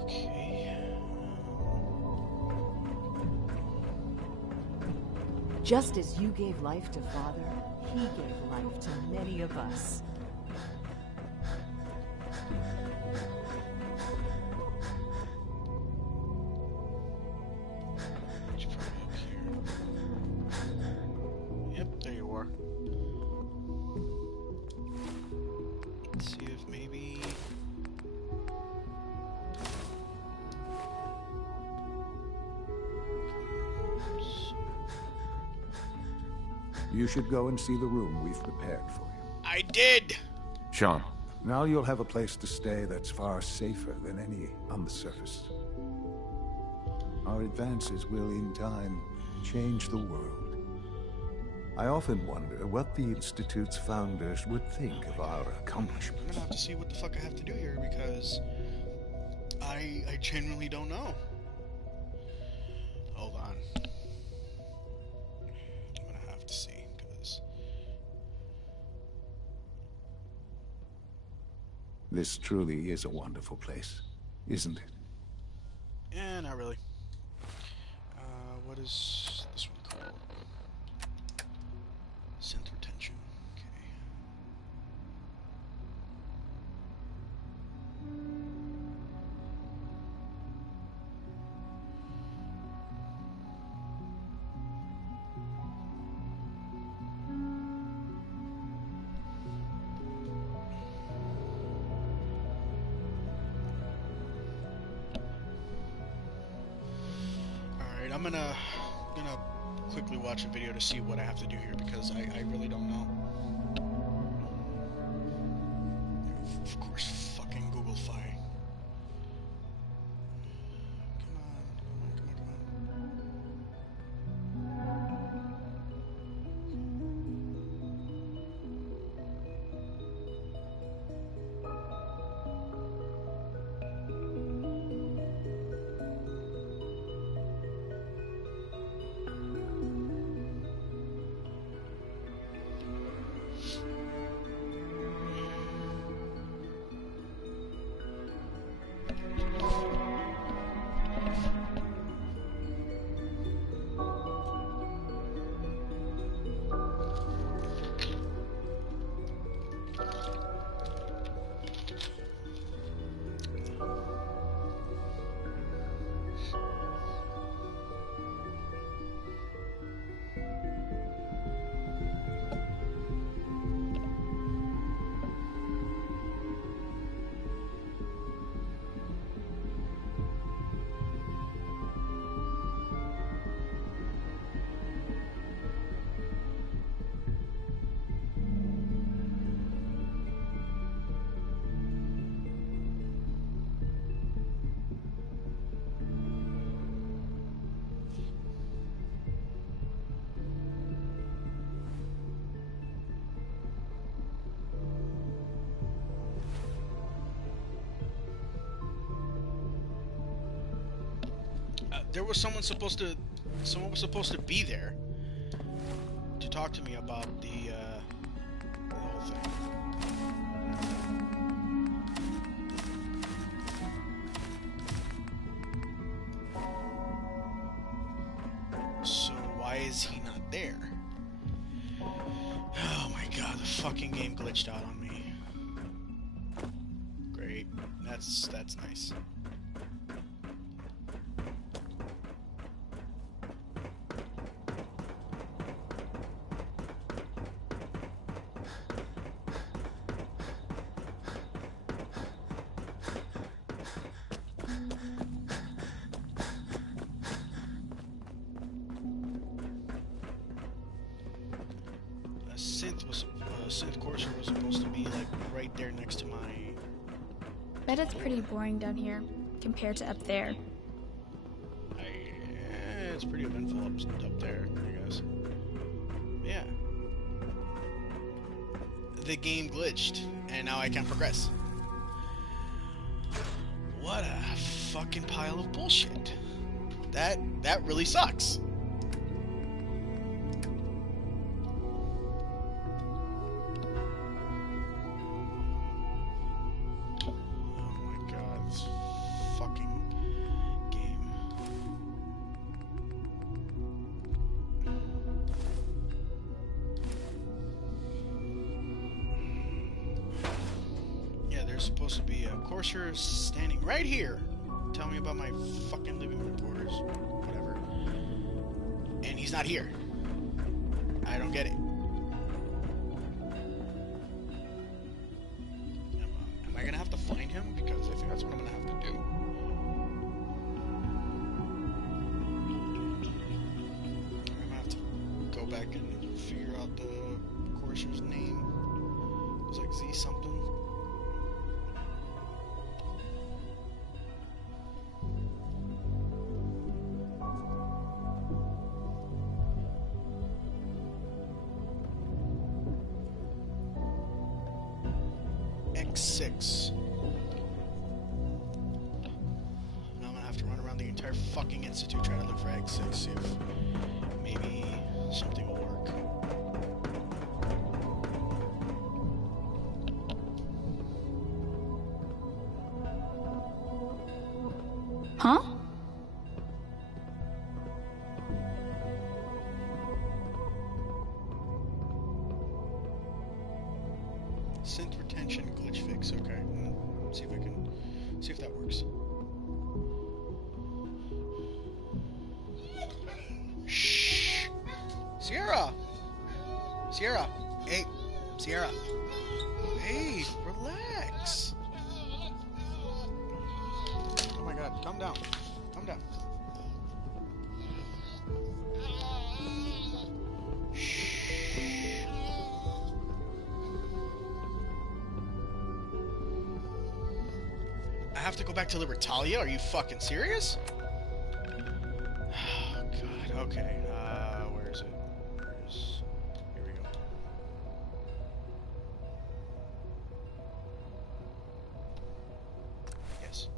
Okay. Just as you gave life to Father, he gave life to many of us. It's probably up here. Yep, there you are. Let's see if maybe... You should go and see the room we've prepared for you. I did! Sean. Now you'll have a place to stay that's far safer than any on the surface. Our advances will, in time, change the world. I often wonder what the Institute's founders would think of our accomplishments. I'm gonna have to see what the fuck I have to do here, because I genuinely don't know. Hold on. I'm gonna have to see, because... This truly is a wonderful place, isn't it? Eh, not really. What is this one called? Synth retention. Okay. Alright, I'm gonna quickly watch a video to see what I have to do here, because I really don't know. Of course, fucking Google Fi. Come on. There was someone was supposed to be there to talk to me about the whole thing. So why is he not there? Oh my god, the fucking game glitched out on me. Great. That's nice. Synth Courser was supposed to be like right there next to my. Bet it's pretty boring down here compared to up there. It's pretty eventful up there, I guess. Yeah. The game glitched, and now I can't progress. What a fucking pile of bullshit. That really sucks. Supposed to be a courser standing right here. Tell me about my fucking living room quarters. Whatever. And he's not here. I don't get it. Am I gonna have to find him? Because I think that's what I'm gonna have to do. I'm gonna have to go back and figure out the courser's name. It was like Z something. X6. Now I'm gonna have to run around the entire fucking institute trying to look for X6, see if maybe something will work. Huh? Synth retention glitch fix. Okay, see if I can see if that works. Shh, Sierra. Hey, Sierra. Hey, relax. Oh my God, calm down. Calm down. I have to go back to Libertalia? Are you fucking serious? Oh, God. Okay. Where is it? Here we go. Yes.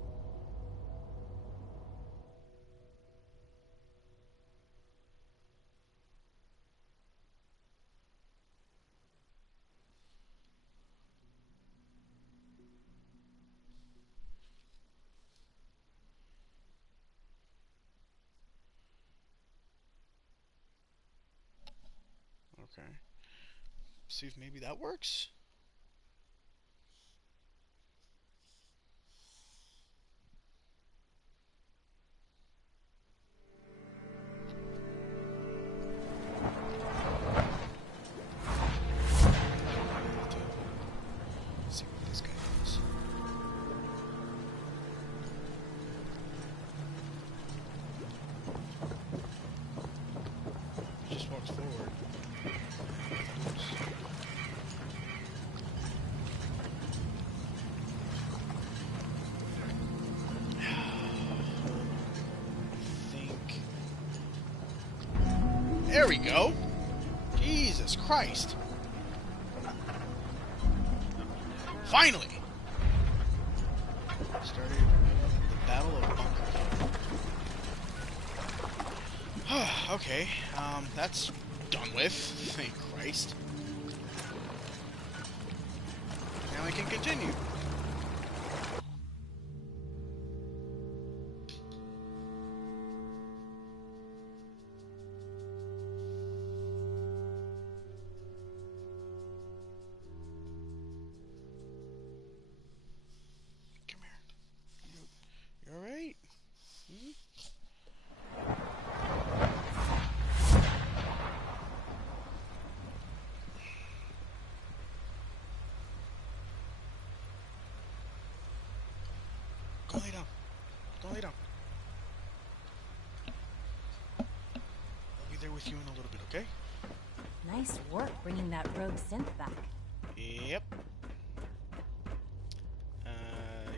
Okay. See if maybe that works. See what this guy does. He just walks forward. There we go. Jesus Christ. Finally. Started the Battle of Bunker. Okay, that's done with. Thank Christ. Now I can continue. Go lay down. Go lay down. I'll be there with you in a little bit, okay? Nice work bringing that rogue synth back. Yep.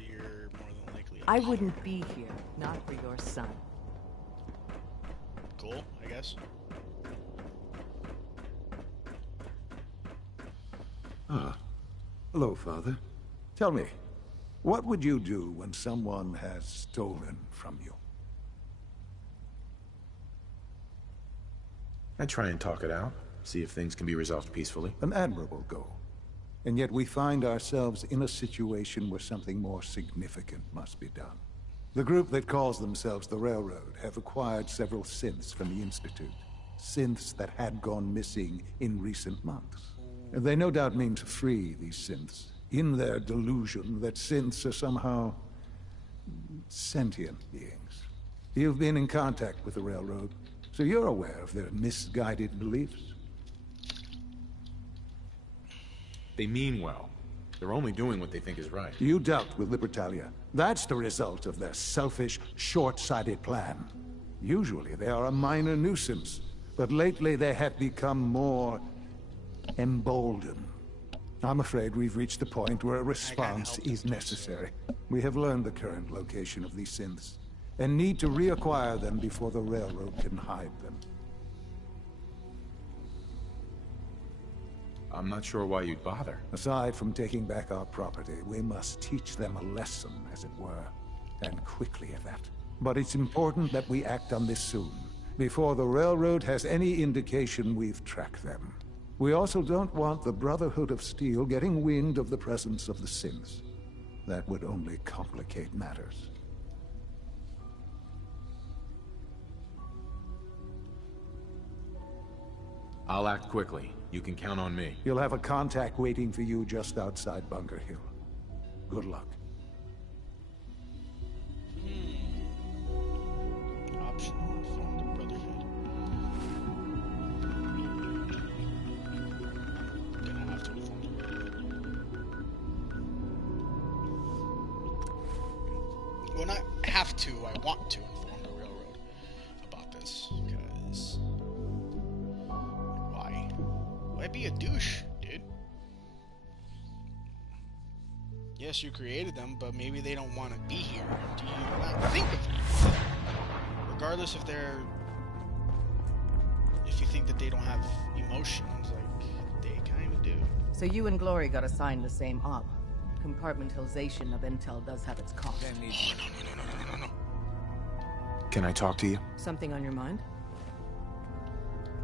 You're more than likely. I wouldn't be here, not for your son. Cool, I guess. Ah. Hello, Father. Tell me, what would you do when someone has stolen from you? I try and talk it out, see if things can be resolved peacefully. An admirable goal. And yet we find ourselves in a situation where something more significant must be done. The group that calls themselves the Railroad have acquired several synths from the Institute. Synths that had gone missing in recent months. And they no doubt mean to free these synths, in their delusion that synths are somehow sentient beings. You've been in contact with the Railroad, so you're aware of their misguided beliefs. They mean well. They're only doing what they think is right. You dealt with Libertalia. That's the result of their selfish, short-sighted plan. Usually they are a minor nuisance, but lately they have become more emboldened. I'm afraid we've reached the point where a response is necessary. We have learned the current location of these synths, and need to reacquire them before the Railroad can hide them. I'm not sure why you'd bother. Aside from taking back our property, we must teach them a lesson, as it were, and quickly at that. But it's important that we act on this soon, before the Railroad has any indication we've tracked them. We also don't want the Brotherhood of Steel getting wind of the presence of the synths. That would only complicate matters. I'll act quickly. You can count on me. You'll have a contact waiting for you just outside Bunker Hill. Good luck. Optional inform the Brotherhood. Gonna have to inform the Railroad. Well, not have to, I want to inform the Railroad about this, because... Why be a douche, dude? Yes, you created them, but maybe they don't want to be here. Do you not think of them? Regardless if they're... If you think that they don't have emotions, like, they kind of do. So you and Glory got assigned the same op. Compartmentalization of intel does have its cost. Oh, no. Can I talk to you? Something on your mind?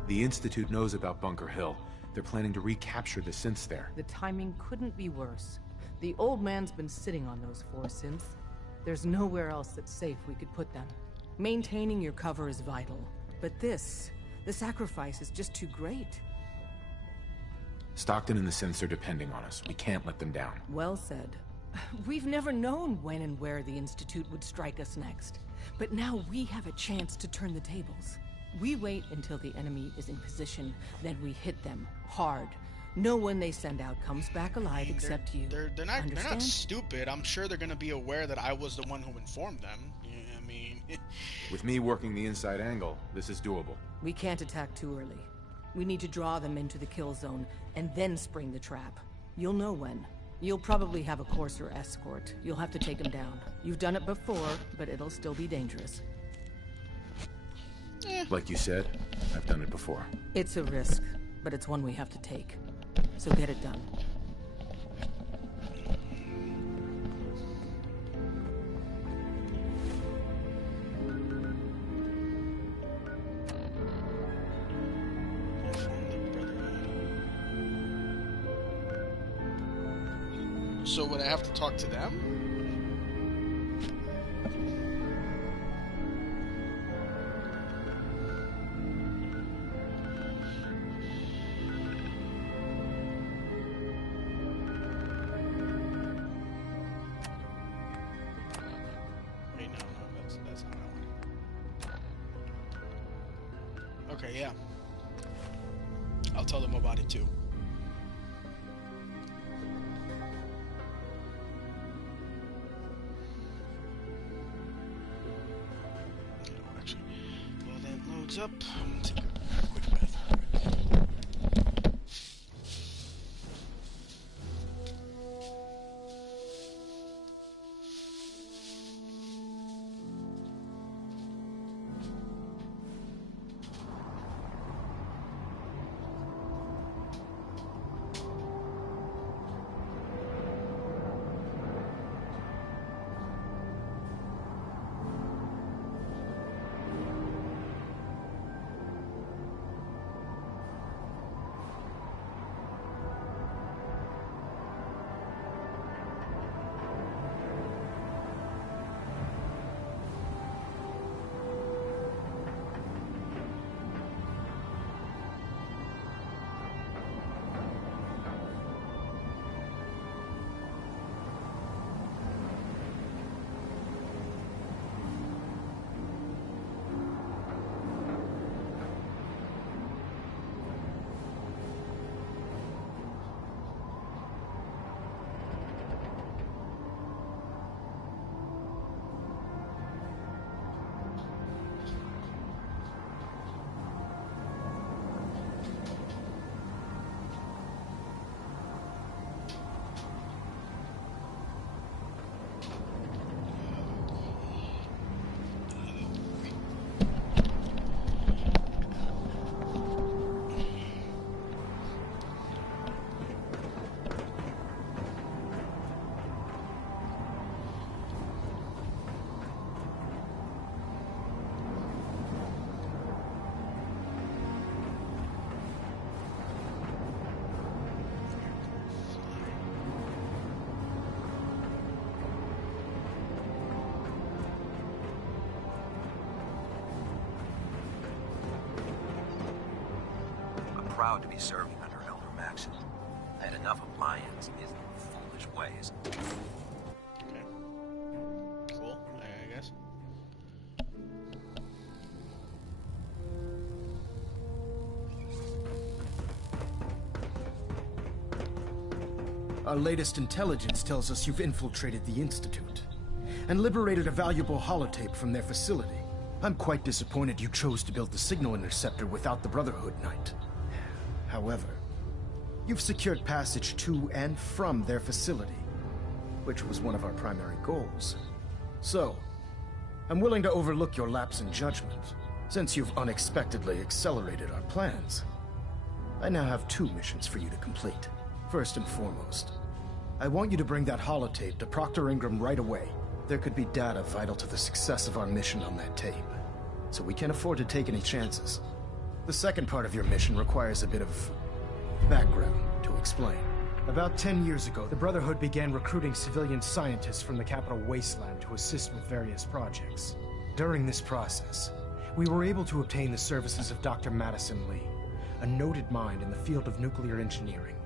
The Institute knows about Bunker Hill. They're planning to recapture the synths there. The timing couldn't be worse. The old man's been sitting on those 4 synths. There's nowhere else that's safe we could put them. Maintaining your cover is vital. But the sacrifice is just too great. Stockton and the synths are depending on us. We can't let them down. Well said. We've never known when and where the Institute would strike us next. But now we have a chance to turn the tables. We wait until the enemy is in position, then we hit them hard. No one they send out comes back alive except you. They're not stupid. I'm sure they're gonna be aware that I was the one who informed them. Yeah, I mean... With me working the inside angle, this is doable. We can't attack too early. We need to draw them into the kill zone, and then spring the trap. You'll know when. You'll probably have a Courser escort. You'll have to take them down. You've done it before, but it'll still be dangerous. Like you said, I've done it before. It's a risk, but it's one we have to take. So get it done. So would I have to talk to them? Okay, yeah. I'll tell them about it too. Actually, while that loads up, I'm gonna take a quick breath. proud to be serving under Elder Maxon. I had enough of Mayans and his foolish ways. Okay. Cool, I guess. Our latest intelligence tells us you've infiltrated the Institute and liberated a valuable holotape from their facility. I'm quite disappointed you chose to build the signal interceptor without the Brotherhood, Knight. However, you've secured passage to and from their facility, which was one of our primary goals. So, I'm willing to overlook your lapse in judgment, since you've unexpectedly accelerated our plans. I now have 2 missions for you to complete. First and foremost, I want you to bring that holotape to Proctor Ingram right away. There could be data vital to the success of our mission on that tape, so we can't afford to take any chances. The second part of your mission requires a bit of background to explain. About 10 years ago, the Brotherhood began recruiting civilian scientists from the capital wasteland to assist with various projects. During this process, we were able to obtain the services of Dr. Madison Lee, a noted mind in the field of nuclear engineering.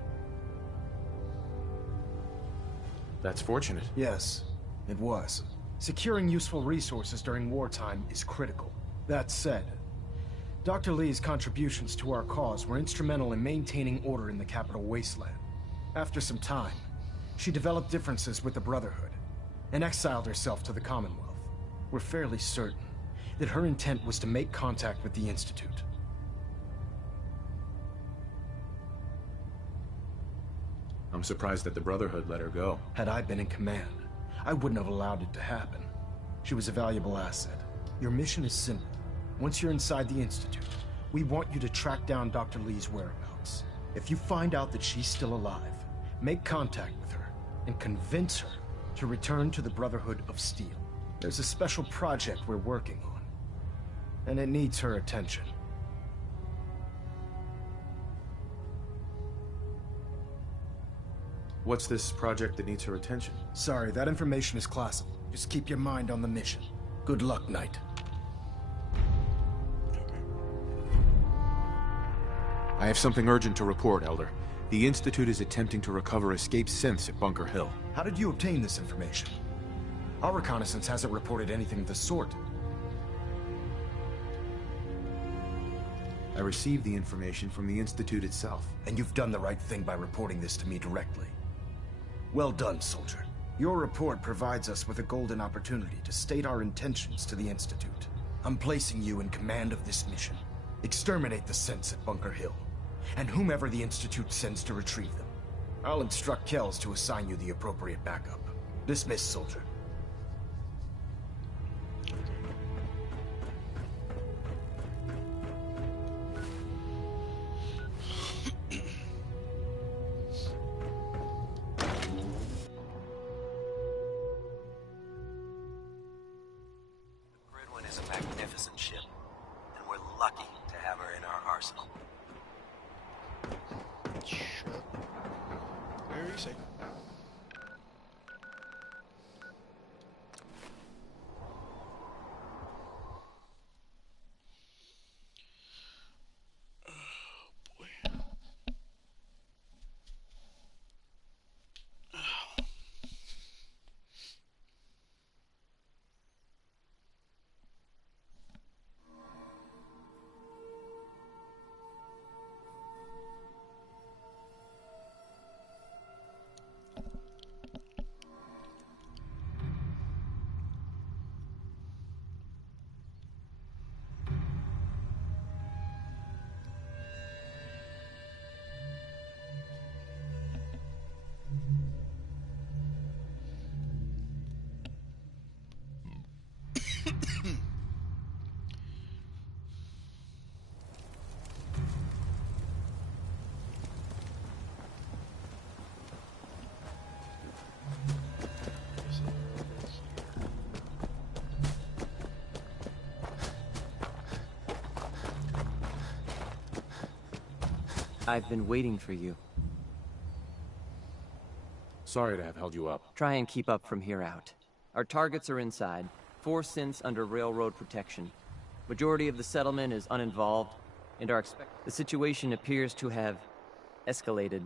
That's fortunate. Yes, it was. Securing useful resources during wartime is critical. That said, Dr. Lee's contributions to our cause were instrumental in maintaining order in the capital wasteland. After some time, she developed differences with the Brotherhood and exiled herself to the Commonwealth. We're fairly certain that her intent was to make contact with the Institute. I'm surprised that the Brotherhood let her go. Had I been in command, I wouldn't have allowed it to happen. She was a valuable asset. Your mission is simple. Once you're inside the Institute, we want you to track down Dr. Lee's whereabouts. If you find out that she's still alive, make contact with her and convince her to return to the Brotherhood of Steel. There's a special project we're working on, and it needs her attention. What's this project that needs her attention? Sorry, that information is classified. Just keep your mind on the mission. Good luck, Knight. I have something urgent to report, Elder. The Institute is attempting to recover escaped synths at Bunker Hill. How did you obtain this information? Our reconnaissance hasn't reported anything of the sort. I received the information from the Institute itself. And you've done the right thing by reporting this to me directly. Well done, soldier. Your report provides us with a golden opportunity to state our intentions to the Institute. I'm placing you in command of this mission. Exterminate the synths at Bunker Hill, and whomever the Institute sends to retrieve them. I'll instruct Kells to assign you the appropriate backup. Dismissed, soldier. Is a magnificent ship, and we're lucky to have her in our arsenal. Sure. Whatever you say. I've been waiting for you. Sorry to have held you up. Try and keep up from here out. Our targets are inside. 4 synths under railroad protection. Majority of the settlement is uninvolved. and the situation appears to have escalated.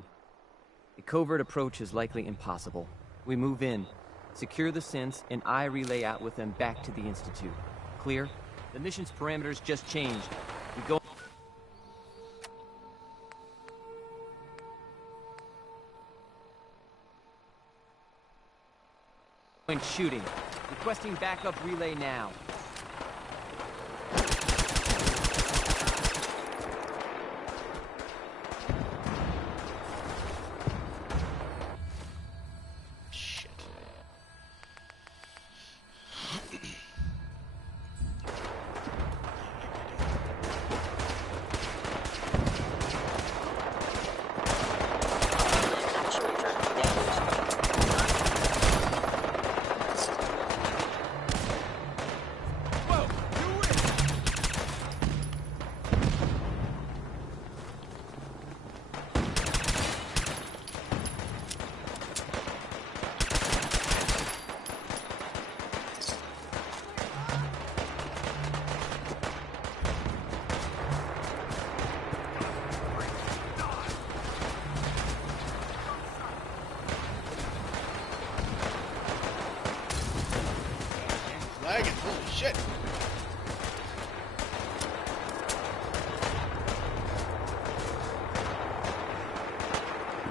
A covert approach is likely impossible. We move in, secure the synths, and I relay out with them back to the Institute. Clear? The mission's parameters just changed. We go... shooting. Requesting backup relay now. Lagging, holy shit.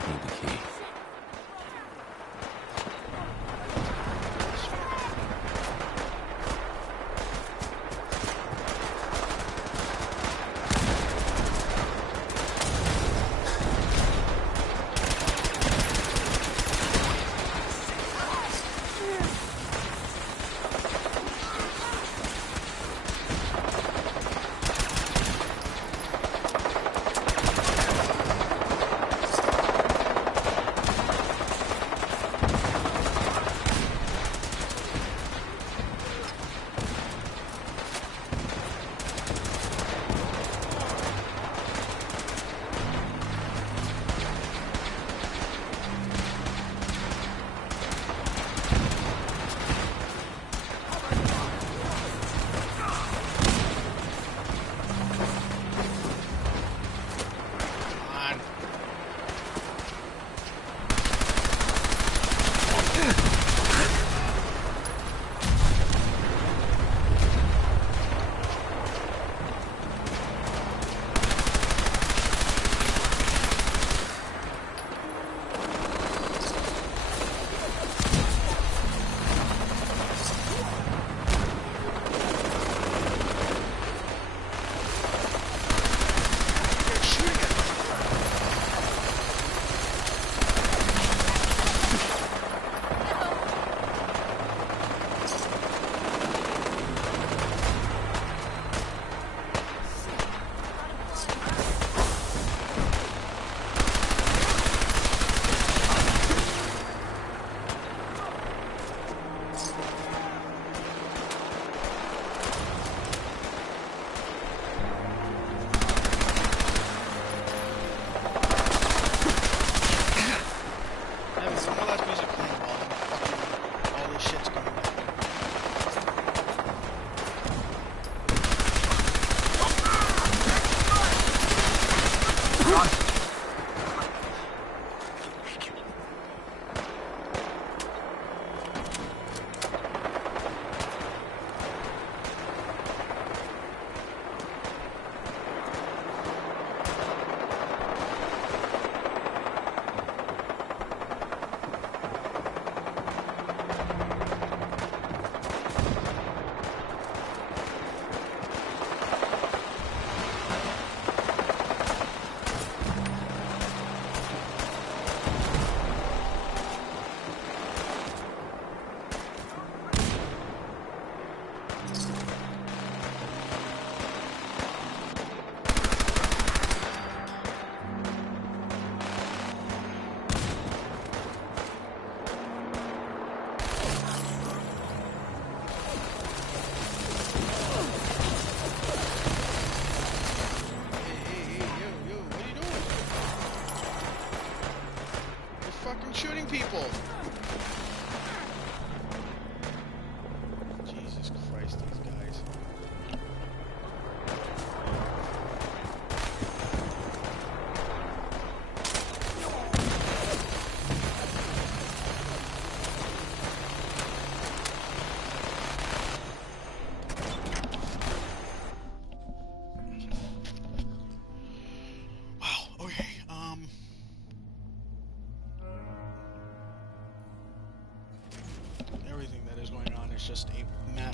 Need the key. people. Jesus Christ, these guys.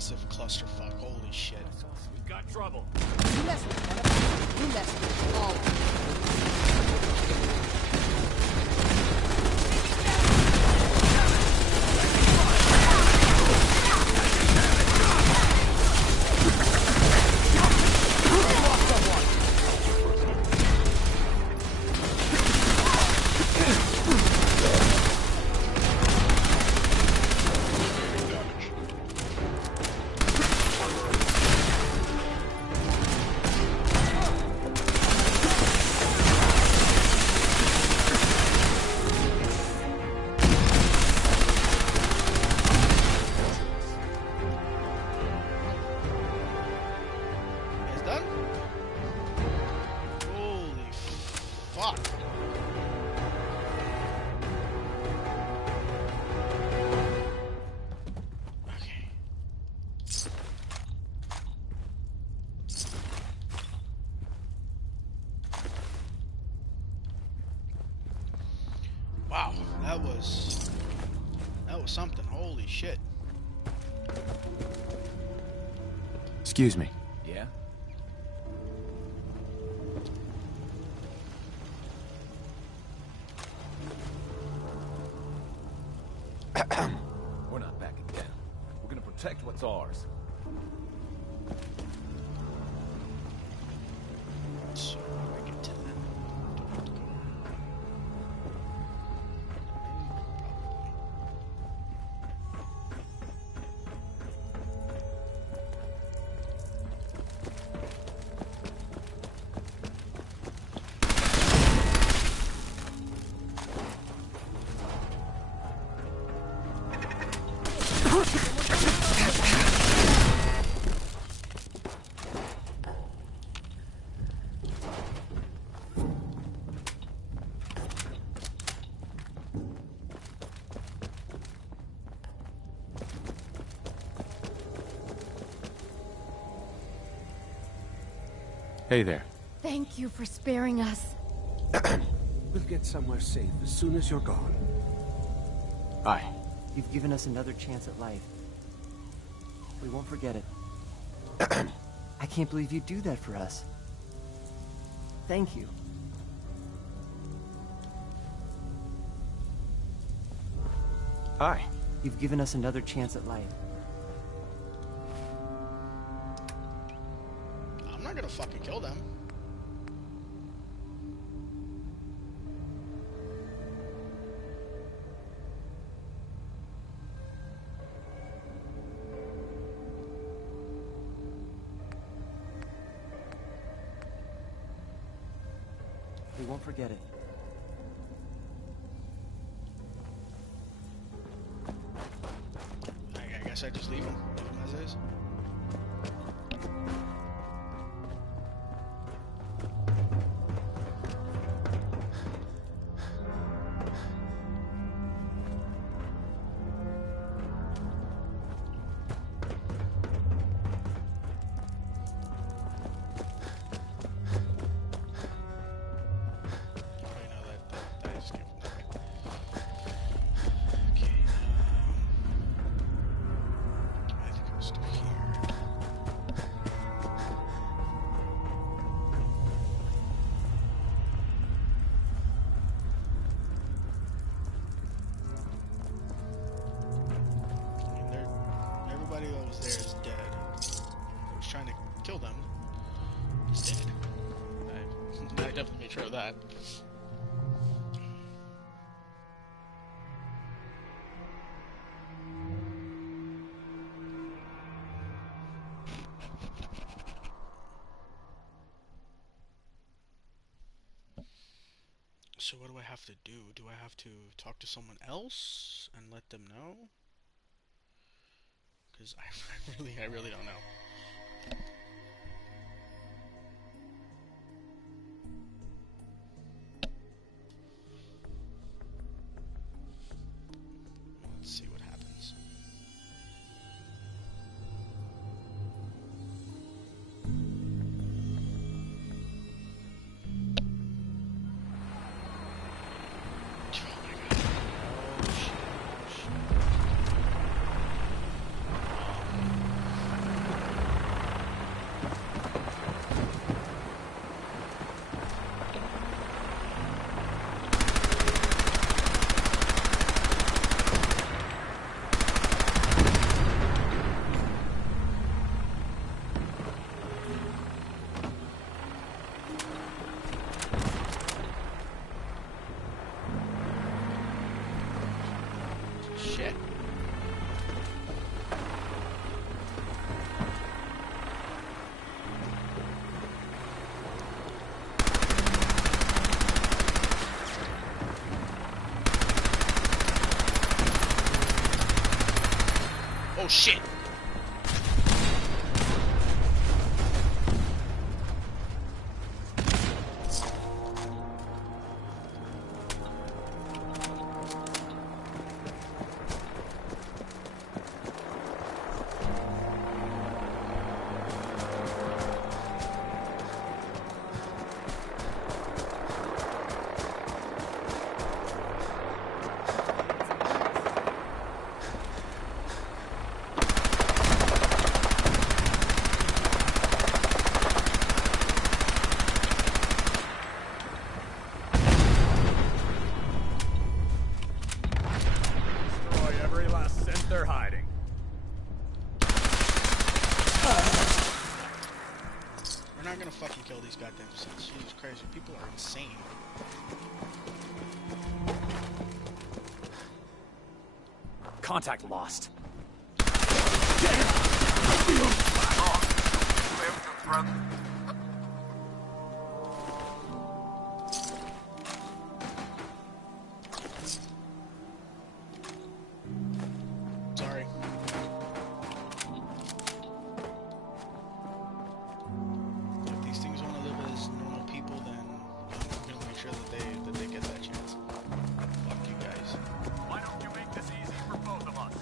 massive clusterfuck. Holy shit. We've got trouble. You mess with one of us, you mess with all of us. Wow, that was something. Holy shit. Excuse me. Yeah? We're not backing down. We're gonna protect what's ours. So I get to that. Hey there. Thank you for sparing us. We'll get somewhere safe as soon as you're gone. Hi. You've given us another chance at life. We won't forget it. I can't believe you'd do that for us. Thank you. Hi. You've given us another chance at life. I'm not gonna fucking kill them. We won't forget it. I guess I just leave them as is. Everybody that was there is dead. I was trying to kill them. He's dead. I definitely made sure of that. So what do I have to do? Do I have to talk to someone else and let them know? Because I really don't know. Let's see what happens. Oh shit! Fucking kill these goddamn sons. Jesus Christ, you people are insane. Contact lost. Sorry. If these things want to live as normal people, then I'm gonna make sure that they get that chance. Fuck you guys. Why don't you make this easy for both of us?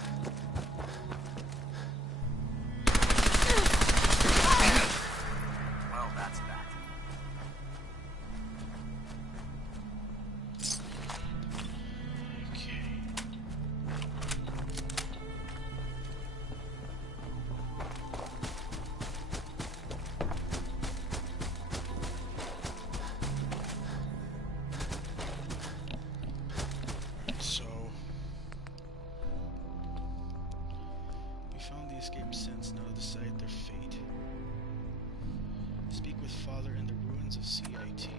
Well, that's that. Escaped since now decide their fate. Speak with Father in the ruins of CIT.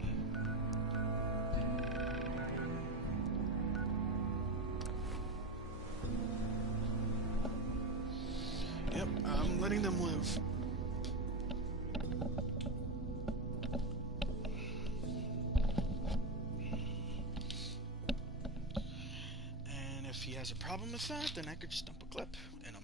Yep, I'm letting them live. And if he has a problem with that, then I could just dump a clip in him.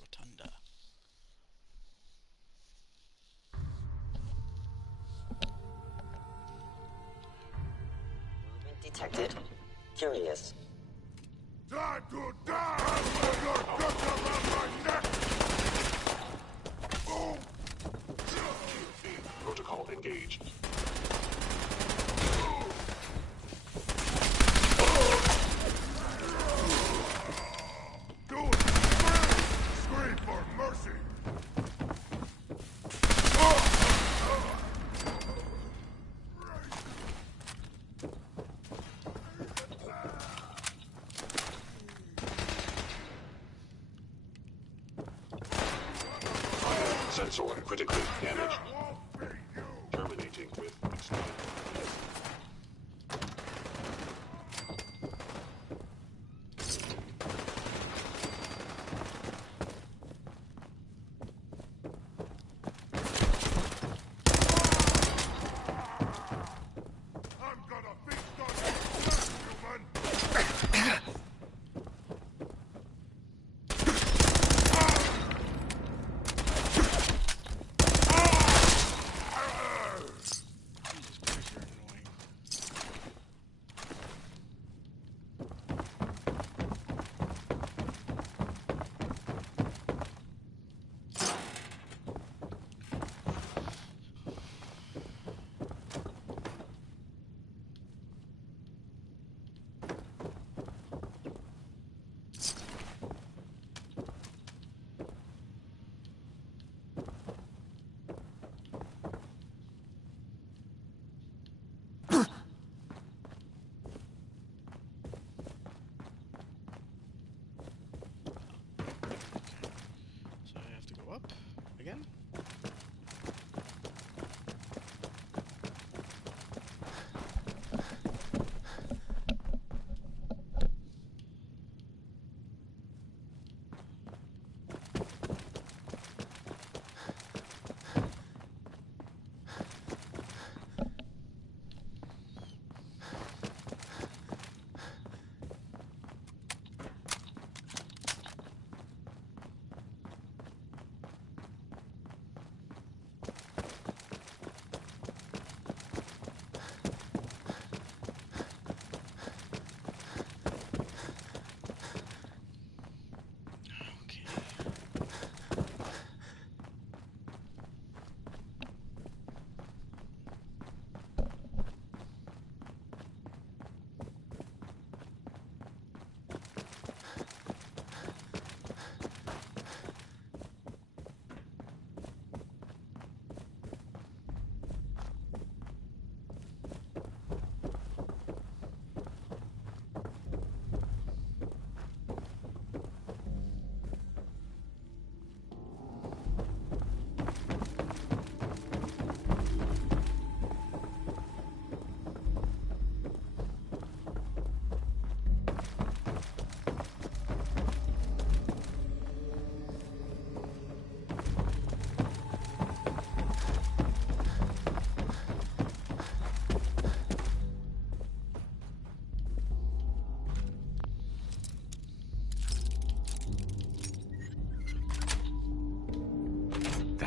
Rotunda. Movement detected. Curious. Time to die! Your guts around my neck! Boom! Protocol engaged. Do it! Scream for mercy! Sensor critically damaged. Terminating with extended.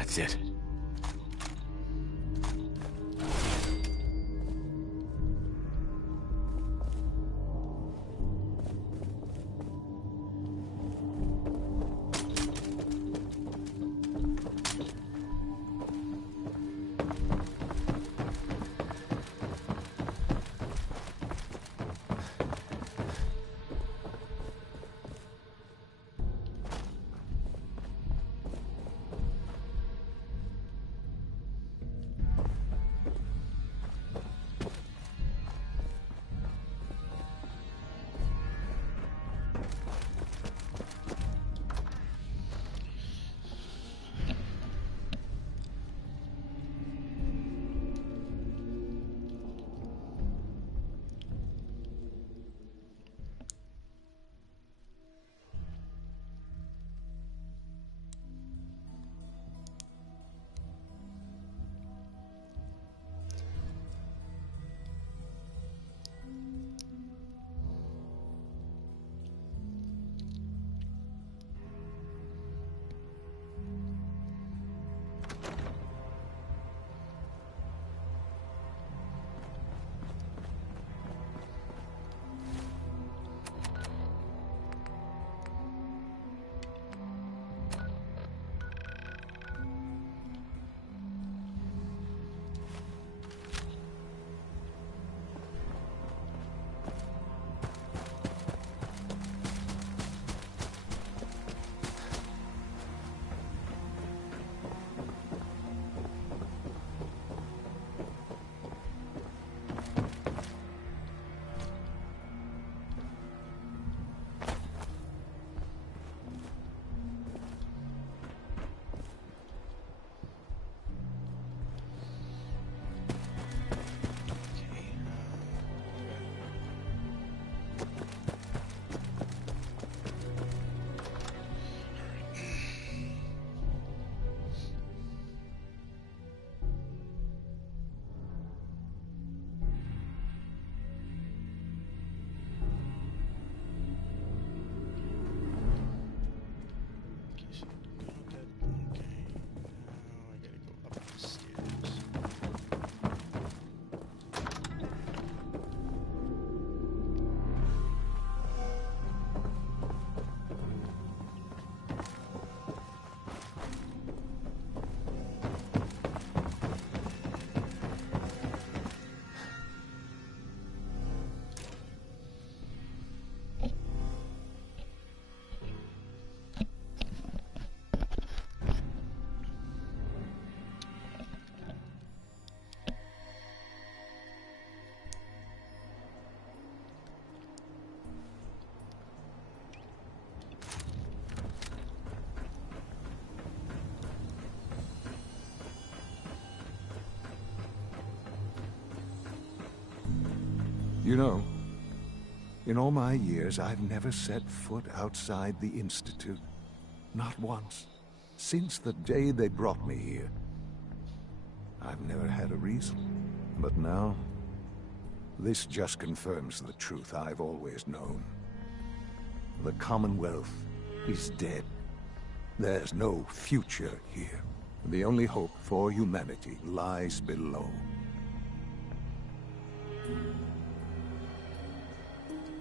That's it. You know, in all my years, I've never set foot outside the Institute. Not once. Since the day they brought me here. I've never had a reason. But now, this just confirms the truth I've always known. The Commonwealth is dead. There's no future here. The only hope for humanity lies below.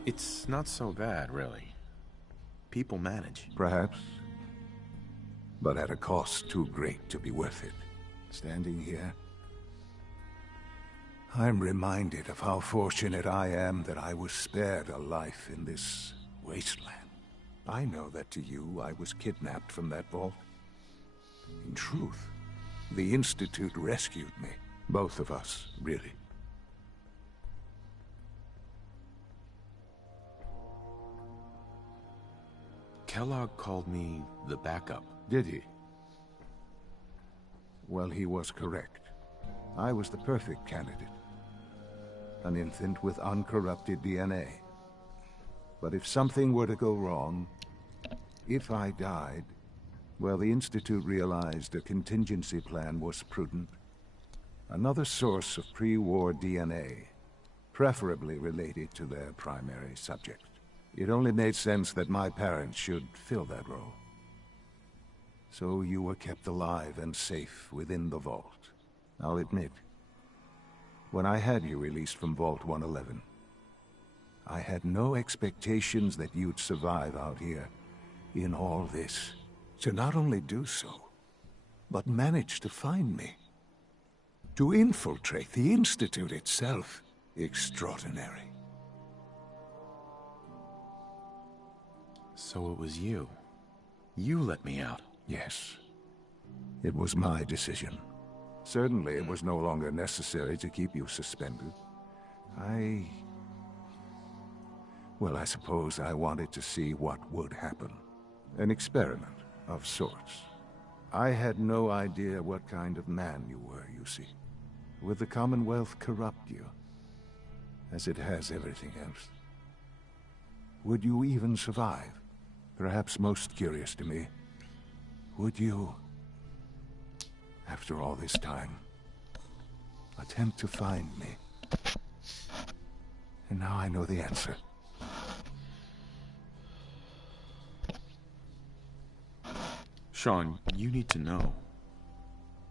It's not so bad, really. People manage. Perhaps. But at a cost too great to be worth it. Standing here, I'm reminded of how fortunate I am that I was spared a life in this wasteland. I know that to you, I was kidnapped from that vault. In truth, the Institute rescued me. Both of us, really. Kellogg called me the backup. Did he? Well, he was correct. I was the perfect candidate. An infant with uncorrupted DNA. But if something were to go wrong, if I died, well, the Institute realized a contingency plan was prudent. Another source of pre-war DNA, preferably related to their primary subject. It only made sense that my parents should fill that role. So you were kept alive and safe within the vault. I'll admit, when I had you released from Vault 111, I had no expectations that you'd survive out here in all this. To not only do so, but manage to find me. To infiltrate the Institute itself. Extraordinary. So it was you. You let me out. Yes. It was my decision. Certainly it was no longer necessary to keep you suspended. Well, I suppose I wanted to see what would happen. An experiment of sorts. I had no idea what kind of man you were, you see. Would the Commonwealth corrupt you, as it has everything else? Would you even survive? Perhaps most curious to me, would you, after all this time, attempt to find me? And now I know the answer. Sean, you need to know.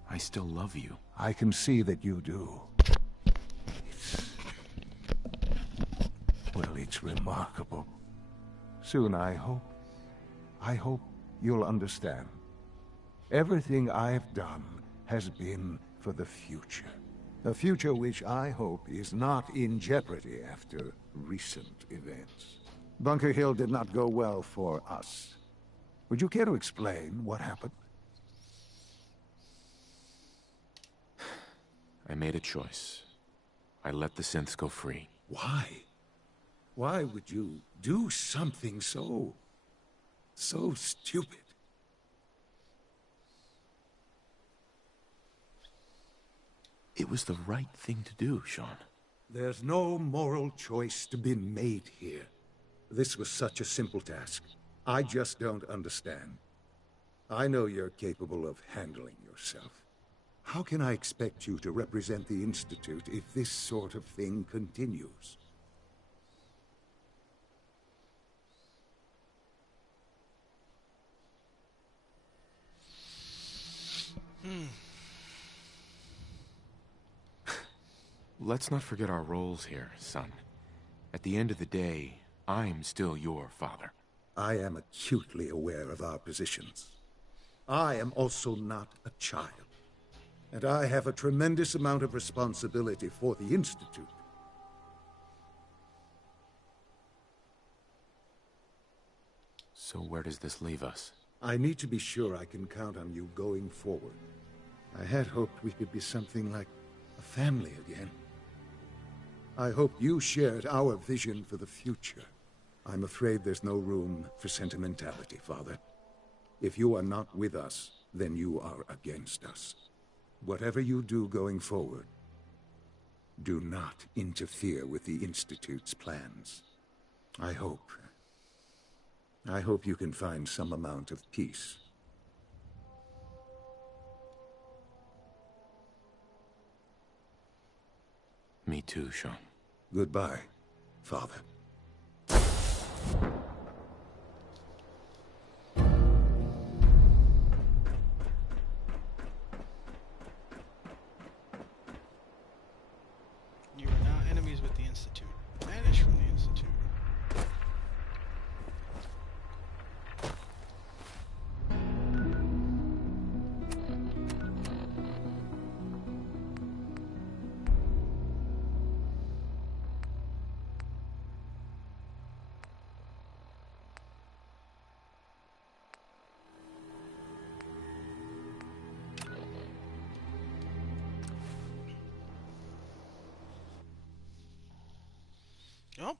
I still love you. I can see that you do. It's remarkable. Soon, I hope you'll understand. Everything I've done has been for the future. A future which I hope is not in jeopardy after recent events. Bunker Hill did not go well for us. Would you care to explain what happened? I made a choice. I let the synths go free. Why? Why would you do something so stupid? It was the right thing to do, Sean. There's no moral choice to be made here. This was such a simple task. I just don't understand. I know you're capable of handling yourself. How can I expect you to represent the Institute if this sort of thing continues? Let's not forget our roles here, son. At the end of the day, I'm still your father. I am acutely aware of our positions. I am also not a child. And I have a tremendous amount of responsibility for the Institute. So where does this leave us? I need to be sure I can count on you going forward. I had hoped we could be something like a family again. I hoped you shared our vision for the future. I'm afraid there's no room for sentimentality, Father. If you are not with us, then you are against us. Whatever you do going forward, do not interfere with the Institute's plans. I hope you can find some amount of peace. Me too, Sean. Goodbye, Father. You are now enemies with the Institute. Vanish from the Institute. Nope.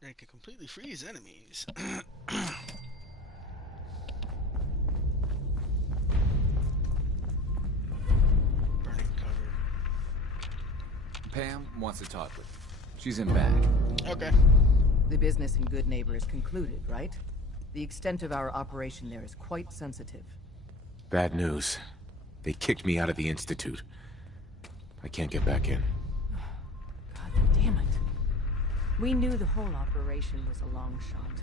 They can completely freeze enemies. Burning cover. Pam wants to talk with you. She's in back. Okay. The business in Good Neighbor is concluded, right? The extent of our operation there is quite sensitive. Bad news. They kicked me out of the Institute. I can't get back in. God damn it. We knew the whole operation was a long shot.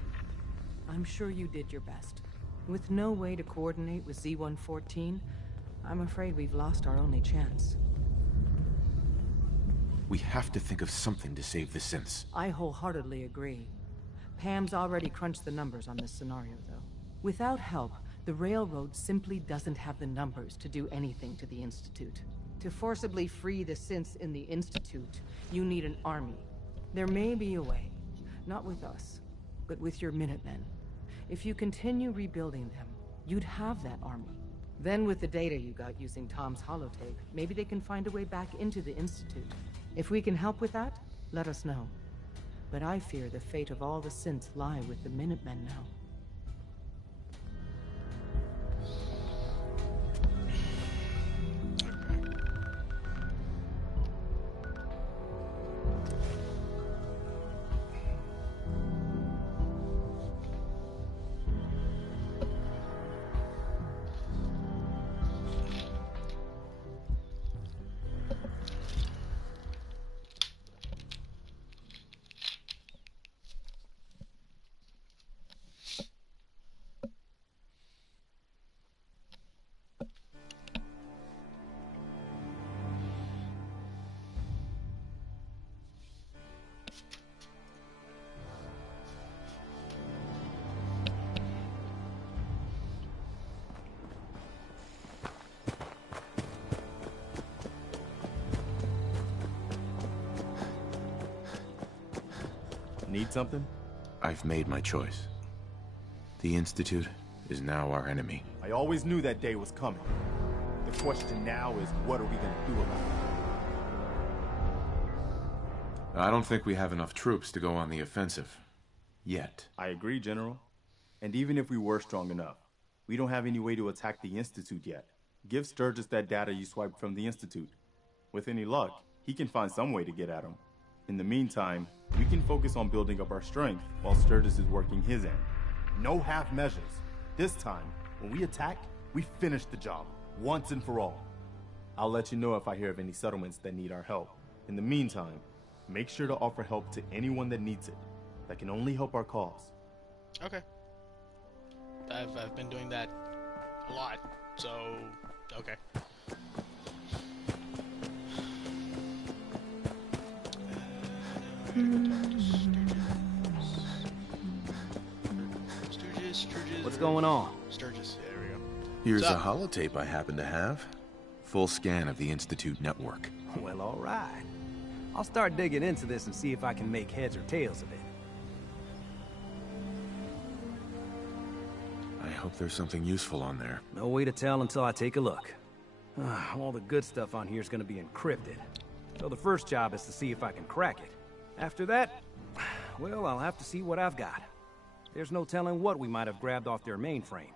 I'm sure you did your best. With no way to coordinate with Z-114, I'm afraid we've lost our only chance. We have to think of something to save the synths. I wholeheartedly agree. Pam's already crunched the numbers on this scenario, though. Without help, the Railroad simply doesn't have the numbers to do anything to the Institute. To forcibly free the synths in the Institute, you need an army. There may be a way. Not with us, but with your Minutemen. If you continue rebuilding them, you'd have that army. Then with the data you got using Tom's holotape, maybe they can find a way back into the Institute. If we can help with that, let us know. But I fear the fate of all the synths lie with the Minutemen now. Need something? I've made my choice. The Institute is now our enemy. I always knew that day was coming. The question now is, what are we gonna do about it? I don't think we have enough troops to go on the offensive. Yet. I agree, General. And even if we were strong enough, we don't have any way to attack the Institute yet. Give Sturgis that data you swiped from the Institute. With any luck, he can find some way to get at him. In the meantime, we can focus on building up our strength while Sturgis is working his end. No half measures. This time, when we attack, we finish the job, once and for all. I'll let you know if I hear of any settlements that need our help. In the meantime, make sure to offer help to anyone that needs it. That can only help our cause. Okay. I've been doing that a lot, so okay. Sturgis. What's going on? Sturgis, yeah, there we go. Here's a holotape I happen to have. Full scan of the Institute network. Well, all right. I'll start digging into this and see if I can make heads or tails of it. I hope there's something useful on there. No way to tell until I take a look. All the good stuff on here is going to be encrypted. So the first job is to see if I can crack it. After that, well, I'll have to see what I've got. There's no telling what we might have grabbed off their mainframe.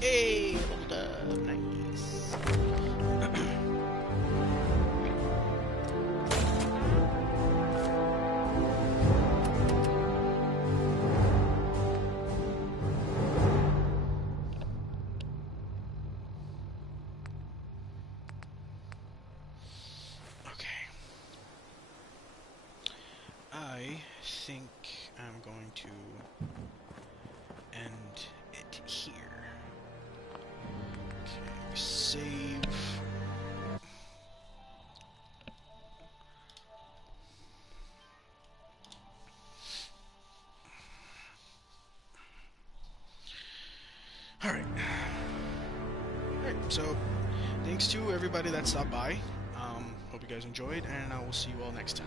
Hey, hold up, nice. I think I'm going to end it here. Okay, save. Alright. Alright, so thanks to everybody that stopped by. Hope you guys enjoyed, and I will see you all next time.